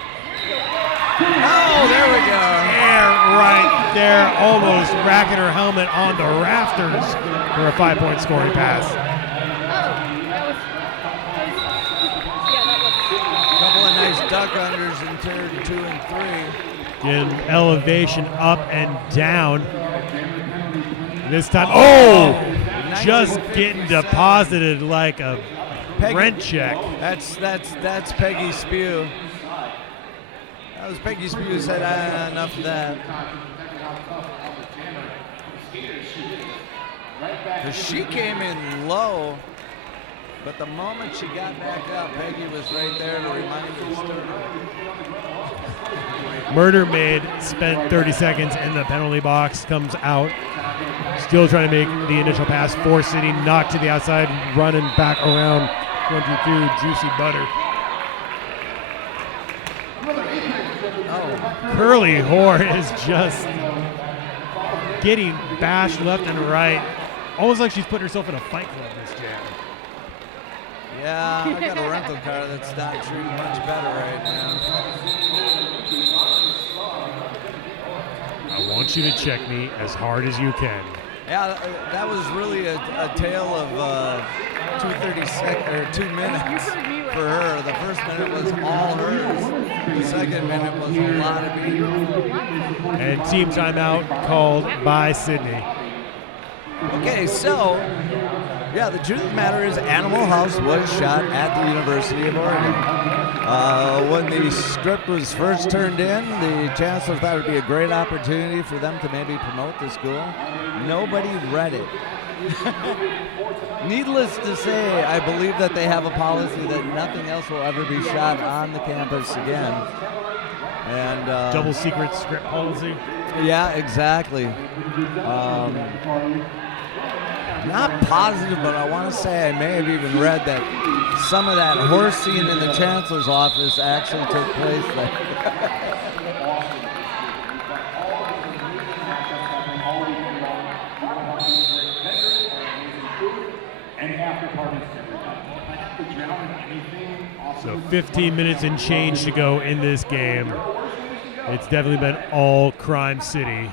Oh, there we go. Air right there, almost racking her helmet on the rafters for a 5-point scoring pass. Duck unders in turn 2 and 3. Getting elevation up and down. This time, oh! Just getting deposited like a rent check. That's Peggy Spew. That was Peggy Spew who said, enough of that. Because she came in low, but the moment she got back up, Peggy was right there to remind her to start. Murder Maid spent 30 seconds in the penalty box, comes out, still trying to make the initial pass for City, knocked to the outside, running back around 22, Juicy Butter. Curly Whore is just getting bashed left and right, almost like she's putting herself in a fight club this jam. Yeah, I got a rental car that's not treating much better right now. I want you to check me as hard as you can. Yeah, that was really a tale of 2 minutes for her. The first minute was all hers. The second minute was a lot of me. And team timeout called by Sydney. Okay, so, yeah, the truth of the matter is Animal House was shot at the University of Oregon. When the script was first turned in, the chancellor thought it would be a great opportunity for them to maybe promote the school. Nobody read it. Needless to say, I believe that they have a policy that nothing else will ever be shot on the campus again. And double secret script policy. Yeah, exactly. Not positive, but I want to say I may have even read that some of that horse scene in the chancellor's office actually took place there. So 15 minutes and change to go in this game. It's definitely been all Crime City.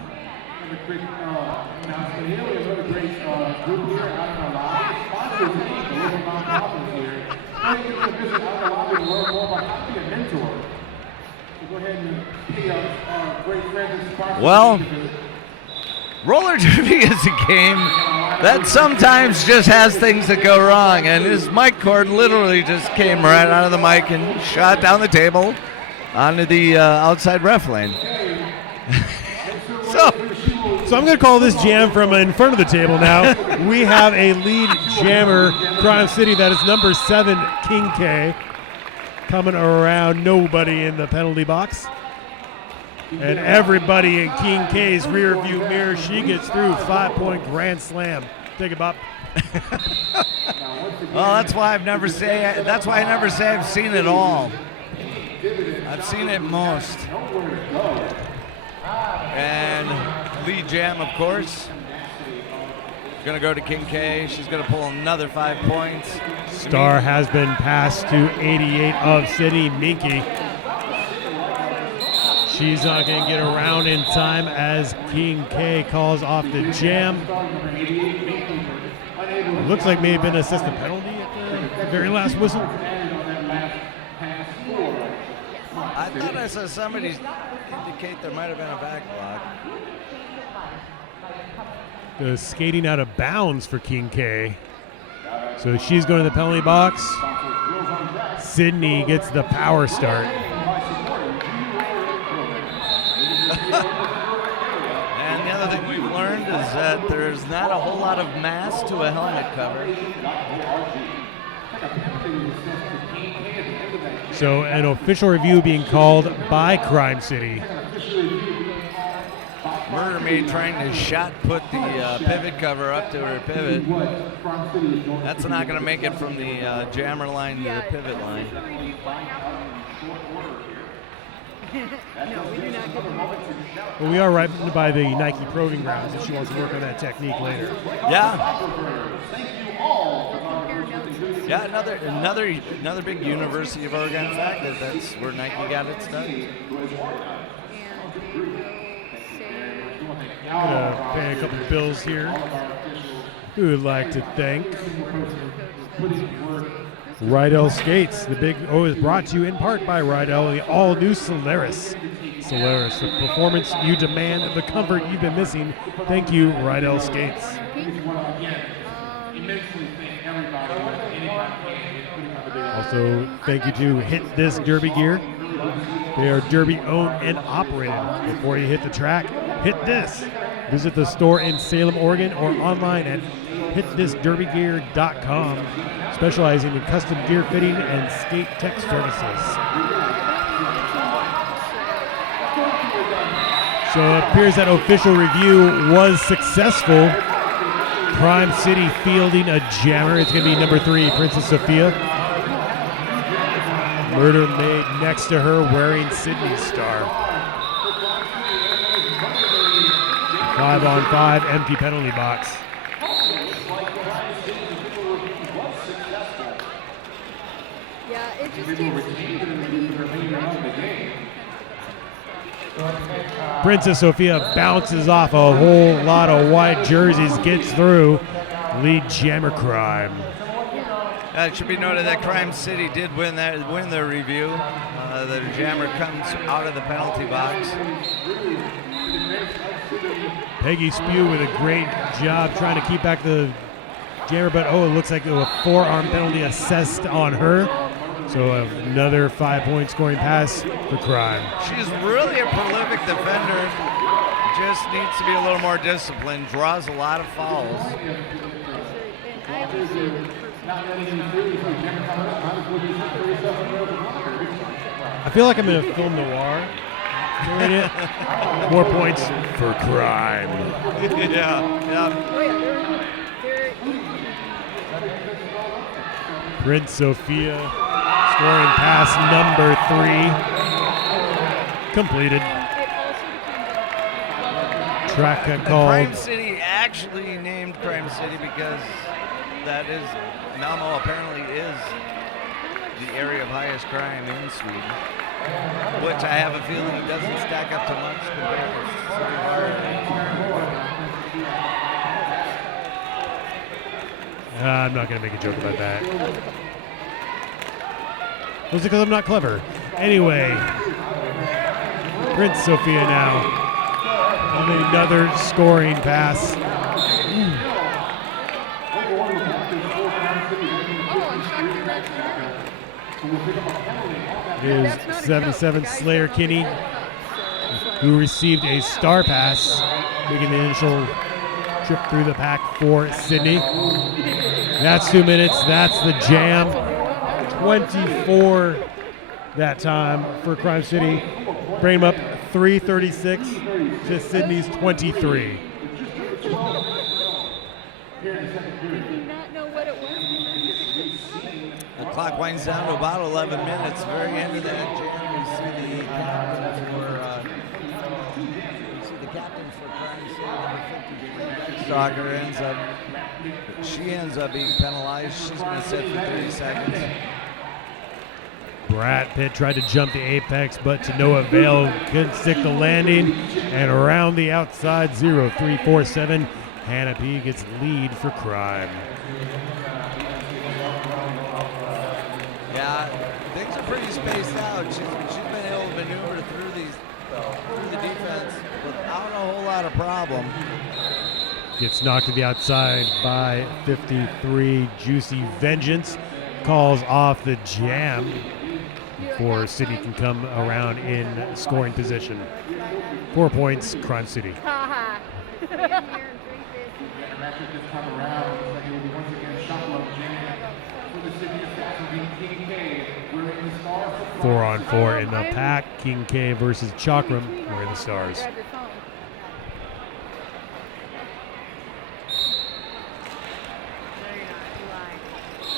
Well, roller derby is a game that sometimes just has things that go wrong, and his mic cord literally just came right out of the mic and shot down the table onto the outside ref lane. So I'm going to call this jam from in front of the table now. We have a lead jammer, Crime City, that is number 7, King K, coming around nobody in the penalty box. And everybody in King K's rear view mirror, she gets through 5-point grand slam. Take it, Bob. Well, that's why I never say I've seen it all. I've seen it most. And lead jam, of course. Gonna go to King K. She's gonna pull another 5 points. Star has been passed to 88 of City. Minky. She's not going to get around in time as King K calls off the jam. It looks like may have been an assistant penalty at the very last whistle. I thought I saw somebody indicate there might have been a back block. The skating out of bounds for King K. So she's going to the penalty box. Sydney gets the power start. And the other thing we've learned is that there's not a whole lot of mass to a helmet cover. So an official review being called by Crime City. Murder Maid trying to shot put the pivot cover up to her pivot. That's not going to make it from the jammer line to the pivot line. No, we do not get them. Well, we are right by the Nike proving grounds if she wants to work on that technique later. Yeah. Yeah, another big University of Oregon fact that that's where Nike got its start. I'm going to pay a couple bills here. We would like to thank Rydell Skates. The big O is brought to you in part by Rydell, the all-new Solaris. Solaris, the performance you demand, the comfort you've been missing. Thank you, Rydell Skates. Also, thank you to Hit This Derby Gear. They are Derby owned and operated. Before you hit the track, hit this. Visit the store in Salem, Oregon, or online at hitthisderbygear.com, specializing in custom gear fitting and skate tech services. So it appears that official review was successful. Crime City fielding a jammer. It's going to be number 3, Princess Sophia. Murder Maid next to her wearing Sydney's star. 5-on-5, empty penalty box. Yeah, it just takes Princess Sophia bounces off a whole lot of white jerseys, gets through. Lead jammer Crime. It should be noted that Crime City did win the review. The jammer comes out of the penalty box. Peggy Spew with a great job trying to keep back the jammer, but it looks like a forearm penalty assessed on her. So another 5-point scoring pass for Crime. She's really a prolific defender. Just needs to be a little more disciplined. Draws a lot of fouls. I feel like I'm in a film noir. Doing it. More points for Crime. Yeah. Prince Sophia scoring pass number 3. Completed. Track called. Crime City actually named Crime City because that is, Malmo apparently is the area of highest crime in Sweden, which I have a feeling doesn't stack up to much compared to City I'm not going to make a joke about that. Was it because I'm not clever? Anyway, Prince Sophia now on another scoring pass. It is 77 Slayer Kinney, who received a star pass, making the initial trip through the pack for Sydney. That's 2 minutes. That's the jam. 24 that time for Crime City. Bring them up 336 to Sydney's 23. The clock winds down to about 11 minutes. Very end of that jam, we see the captain for Crime City, number 53. Stalker ends up being penalized. She's going to sit for 30 seconds. Brad Pitt tried to jump the apex, but to no avail. Couldn't stick the landing. And around the outside, 0-3-4-7. Hannah P gets lead for Crime. Yeah, things are pretty spaced out. She's been able to maneuver through the defense without a whole lot of problem. Gets knocked to the outside by 53. Juicy Vengeance calls off the jam before Sydney can come around in scoring position. 4 points, Crime City. Four on four in the pack. King K versus Chakram. Wearing the stars.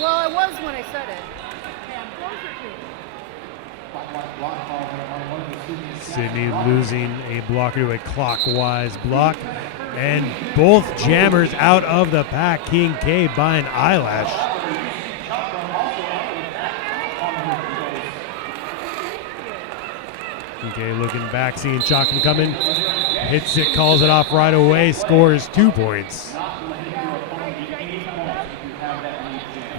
Well, it was when I said it. Sydney losing a blocker to a clockwise block. And both jammers out of the pack. King K by an eyelash. King K looking back, seeing Chakram coming. Hits it, calls it off right away, scores 2 points.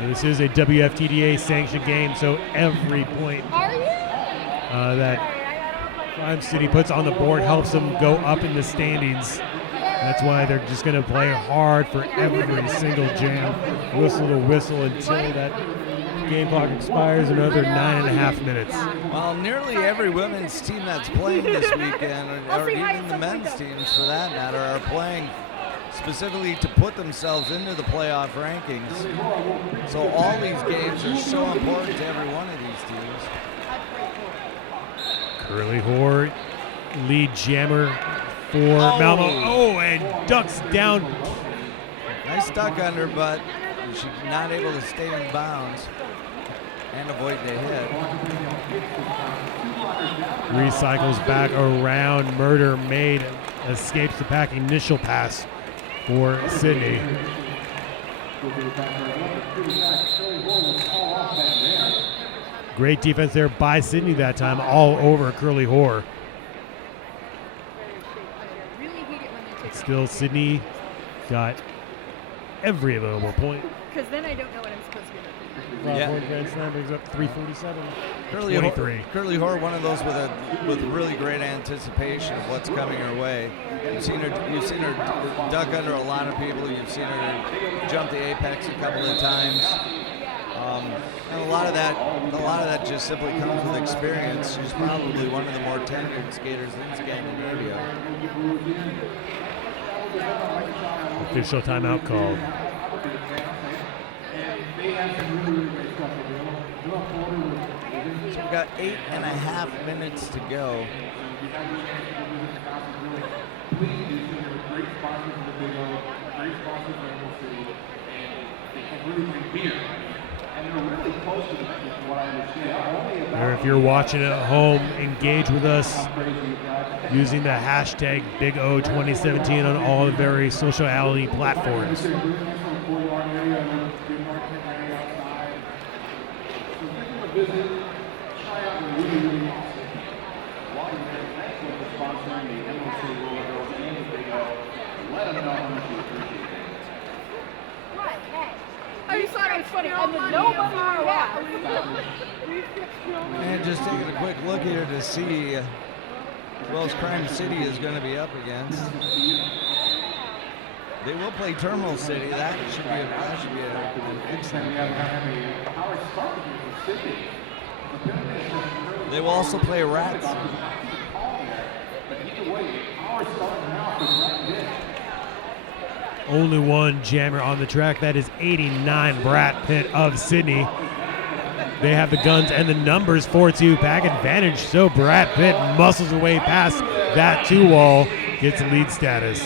This is a WFTDA sanctioned game, so every point that Crime City puts on the board helps them go up in the standings. That's why they're just going to play hard for every single jam, whistle to whistle until that game clock expires, another 9.5 minutes. Well, nearly every women's team that's playing this weekend, or even the men's teams for that matter, are playing specifically to put themselves into the playoff rankings. So all these games are so important to every one of these teams. Curly Hoare, lead jammer for Malmo. Oh, and ducks down. Nice duck under, but she's not able to stay in bounds and avoid the hit. Recycles back around. Murder Maid escapes the pack. Initial pass for Sydney. Great defense there by Sydney that time, all over Curly Hoare. Still, Sydney got every available point. Because then I don't know what I'm supposed to be looking Rob Yeah. Horn Grand Slam brings up 347. Curly 23. Hoare, one of those with really great anticipation of what's coming her way. You've seen her duck under a lot of people. You've seen her jump the apex a couple of times. And a lot of that just simply comes with experience. She's probably one of the more tenured skaters in Scandinavia. Official timeout called. So we've got 8.5 minutes to go. Or if you're watching at home, engage with us using the hashtag BigO2017 on all the various sociality platforms. I just thought it was funny. I'm the nobody And just taking a quick look here to see who else Crime City is going to be up against. They will play Terminal City. That should be an excellent game. They will also play Rats. Only one jammer on the track. That is 89 Brat Pitt of Sydney. They have the guns and the numbers 4-2 pack advantage. So Brat Pitt muscles away past that 2-wall, gets lead status.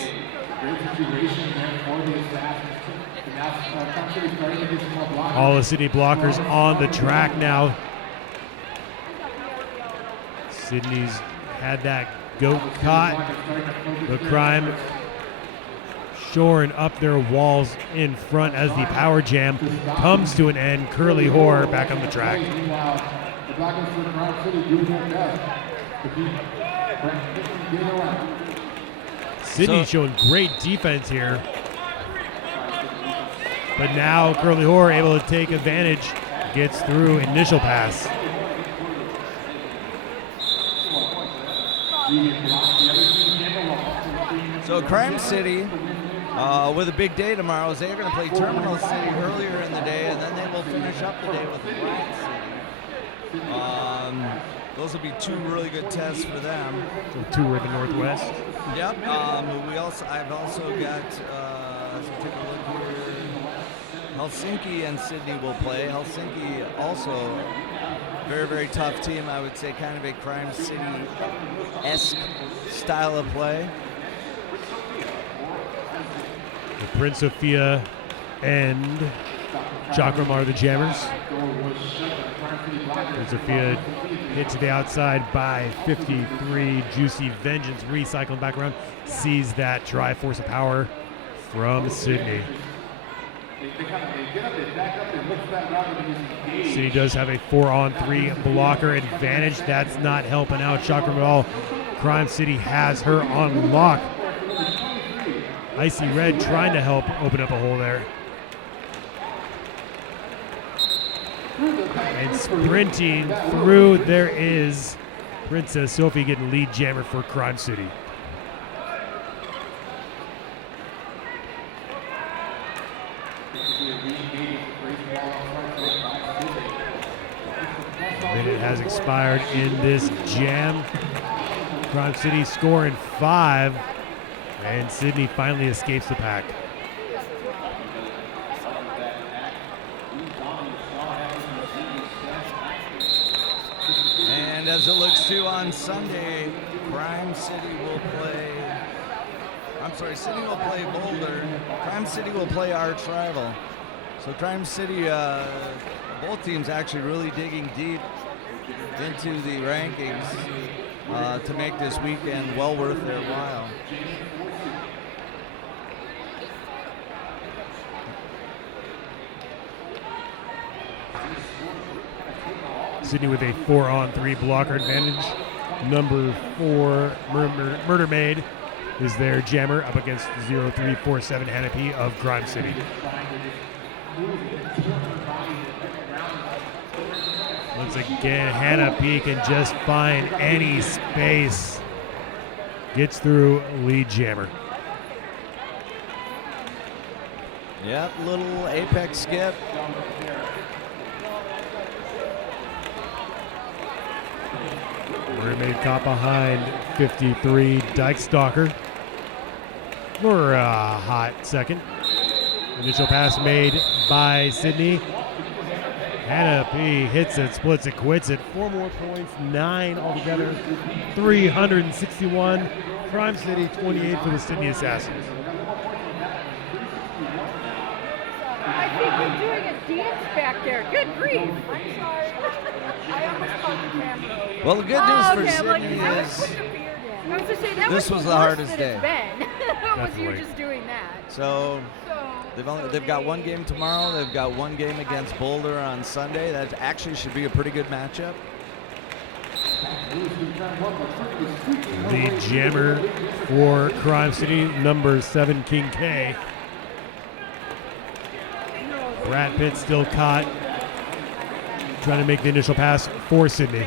All the Sydney blockers on the track now. Sydney's had that goat caught. The Crime shoring up their walls in front as the power jam comes to an end. Curly Hoare back on the track. Sydney showing great defense here. But now Curly Hoare able to take advantage, gets through initial pass. So Crime City, with a big day tomorrow, is they're going to play Terminal City earlier in the day, and then they will finish up the day with Rat City. Those will be two really good tests for them. So two in the Northwest. Yep. I've also got. So take a look here. Helsinki and Sydney will play. Helsinki also very, very tough team. I would say kind of a Crime City-esque style of play. The Prince Sophia and Chakram are the jammers. Prince Sophia hit to the outside by 53. Juicy Vengeance recycling back around. Sees that drive force of power from Sydney. Sydney does have a 4-on-3 blocker advantage. That's not helping out Chakram at all. Crime City has her on lock. Icy Red trying to help open up a hole there. And sprinting through, there is Princess Sophie getting lead jammer for Crime City. A minute has expired in this jam. Crime City scoring 5, and Sydney finally escapes the pack. And as it looks to on Sunday, Sydney will play Boulder. Crime City will play arch rival. So Crime City, both teams actually really digging deep into the rankings to make this weekend well worth their while. Sydney with a 4-on-3 blocker advantage. Number 4, Murder Maid, is their jammer up against 0347 Hanapi of Crime City. Once again, Hanapi can just find any space. Gets through lead jammer. Yep, little apex skip. Mermaid caught behind 53 Dyke Stalker for a hot second. Initial pass made by Sydney. Hannah P hits it, splits it, quits it. 4 more points, 9 altogether. 361. Crime City 28 for the Sydney Assassins. I think you're doing a dance back there. Good grief. I'm sorry. I almost caught the camera. Well, the good news for Sydney is I was to say, that this was the worse hardest than day. It's been. Was you Definitely. just doing that? So they've got one game tomorrow. They've got one game against Boulder on Sunday. That actually should be a pretty good matchup. The jammer for Crime City, number 7, King K. Brad Pitt still caught, trying to make the initial pass for Sydney.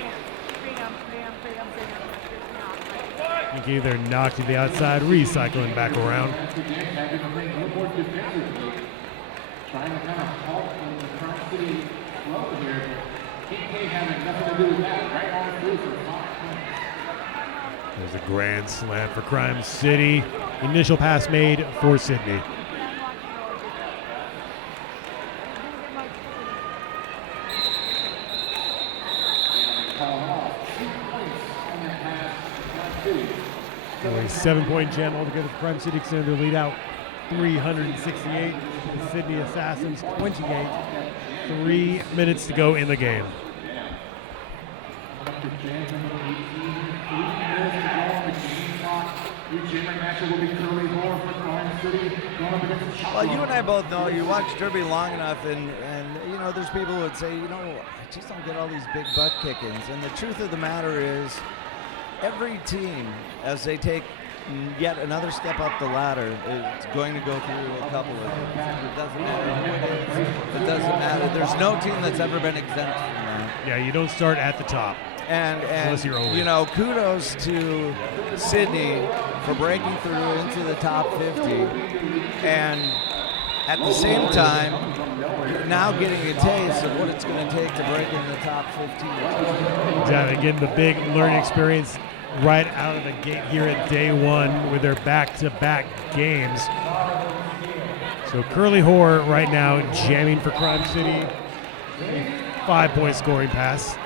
I think either knocked to the outside, recycling back around. Trying to kind of halt the Crime City flow here, but King having nothing to do with that. Right on through for 5 points. There's a grand slam for Crime City. Initial pass made for Sydney. Only 7-point jam altogether for Crime City, extended their lead out 368. The Sydney Assassins 28. 3 minutes to go in the game. Well, you and I both know, you watch Derby long enough, and you know, there's people who would say, you know, I just don't get all these big butt kickings. And the truth of the matter is, every team, as they take yet another step up the ladder, is going to go through a couple of things. It doesn't matter who it is. It doesn't matter. There's no team that's ever been exempt from that. Yeah, you don't start at the top. Unless you're over. You know, kudos to Sydney for breaking through into the top 50, and at the same time, now getting a taste of what it's going to take to break in the top 15. Exactly, getting the big learning experience right out of the gate here at day one with their back-to-back games. So Curly Hoare right now jamming for Crime City. 5-point scoring pass.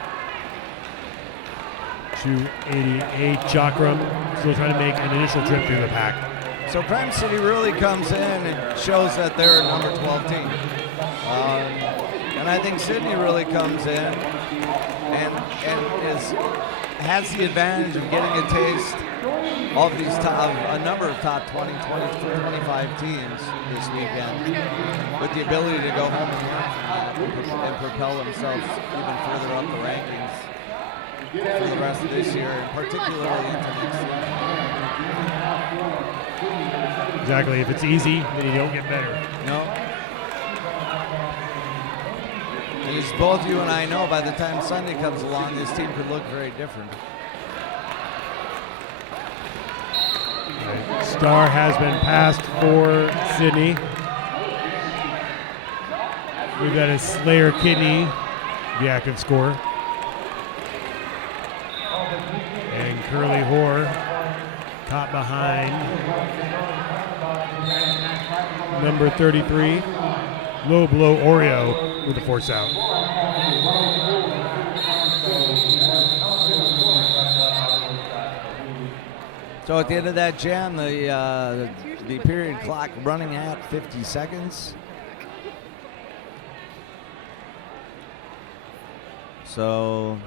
288. Chakram still trying to make an initial trip through the pack. So Crime City really comes in and shows that they're a number 12 team. And I think Sydney really comes in and has the advantage of getting a taste of these a number of top 20, 25 teams this weekend, with the ability to go home and propel themselves even further up the rankings for the rest of this year, and particularly into next year. Exactly. If it's easy, then you don't get better. No. And as both you and I know, by the time Sunday comes along, this team could look very different. Star has been passed for Sydney. We've got a Slayer Kidney, the active scorer. Curly Whore caught behind number 33, Low Blow Oreo with the force out. So at the end of that jam, the period clock running at 50 seconds. So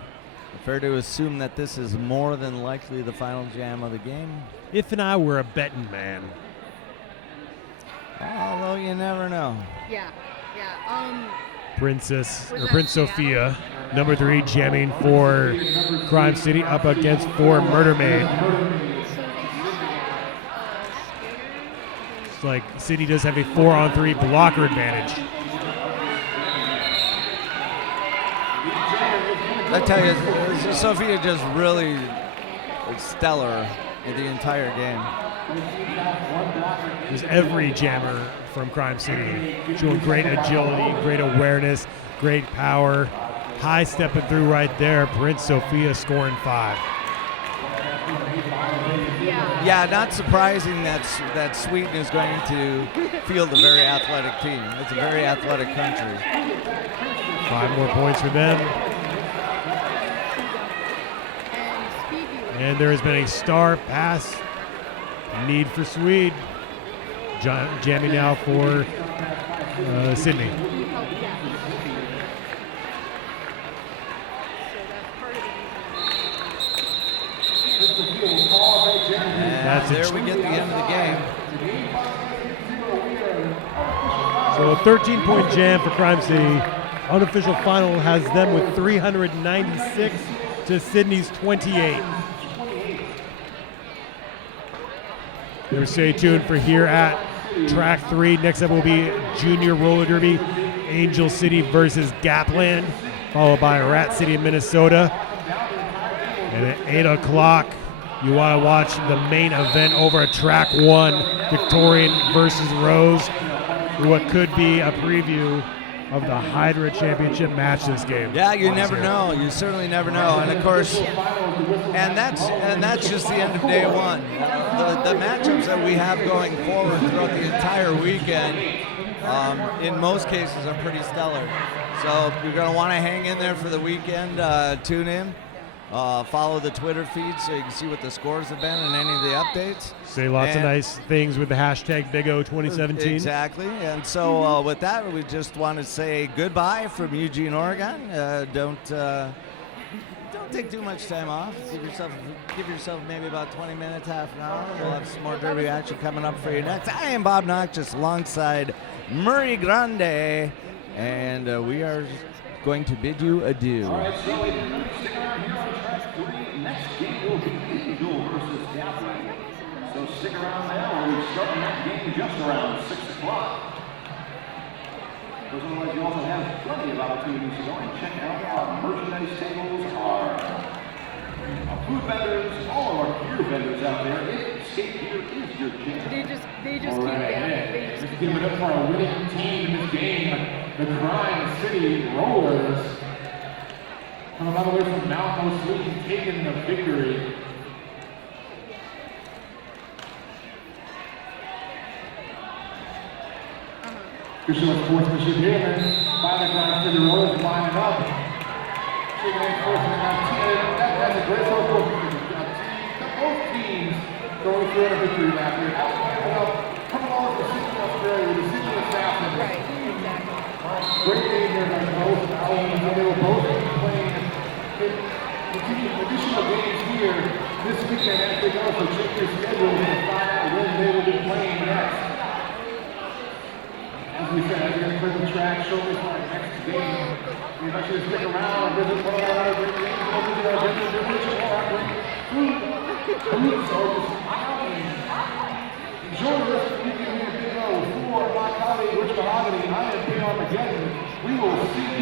fair to assume that this is more than likely the final jam of the game. If and I were a betting man. Although you never know. Yeah. Prince Sophia, number 3, jamming for Crime City up against 4 Murder Maid. It's like City does have a 4-on-3 blocker advantage. I tell you, Sophia just really stellar in the entire game. There's every jammer from Crime City showing great agility, great awareness, great power. High stepping through right there. Prince Sophia scoring 5. Yeah, not surprising that Sweden is going to field a very athletic team. It's a very athletic country. 5 more points for them. And there has been a star pass. Need for Swede. Jamming now for Sydney. And there we get the end of the game. So a 13-point jam for Crime City. Unofficial final has them with 396 to Sydney's 28. Stay tuned for here at track 3. Next up will be Junior Roller Derby, Angel City versus Gapland, followed by Rat City, Minnesota. And at 8 o'clock, you want to watch the main event over at track 1, Victorian versus Rose, what could be a preview of the Hydra Championship match this game. Yeah, you never know. You certainly never know. And of course, and that's just the end of day 1. The matchups that we have going forward throughout the entire weekend, in most cases, are pretty stellar. So you're going to want to hang in there for the weekend. Tune in. Follow the Twitter feed so you can see what the scores have been and any of the updates. Say lots of nice things with the hashtag BigO2017. Exactly. And so with that, we just want to say goodbye from Eugene, Oregon. Don't take too much time off. Give yourself maybe about 20 minutes, half an hour. We'll have some more derby action coming up for you next. I am Bob Noxious alongside Murray Grande, and we are going to bid you adieu. All right, so stick around here on track 3. Next game will be Angel versus Gapland. So stick around now. We're starting that game just around 6 o'clock. Otherwise, you also have plenty of opportunities to go and check out our merchandise tables, our food vendors, all of our gear vendors out there. If skate gear is your jam. They just All keep right, it. let's give it up for our winning team in this game, the Crime City Rollers. Coming all the way from Mount Sweden, taking the victory. Good show of sportsmanship here, man. By the Crime City Rollers lining up. Taking in first, and that's a great show of sportsmanship. Both teams going through a victory lap here. Coming on from Sydney, Australia, with the Sydney Assassin. Right, exactly. Great game here by both teams. They were both playing additional games here this weekend as they go. So check your schedules to find out when they will be playing next. As we said, as we're going to clear the track, show us our next game. We invite you to stick around, visit one of our other great games, go visit our vendors, or our great food stores. Enjoy the rest of the weekend here at Big O. For my colleague, Rich Mahogany, I am Big Armageddon. We will see you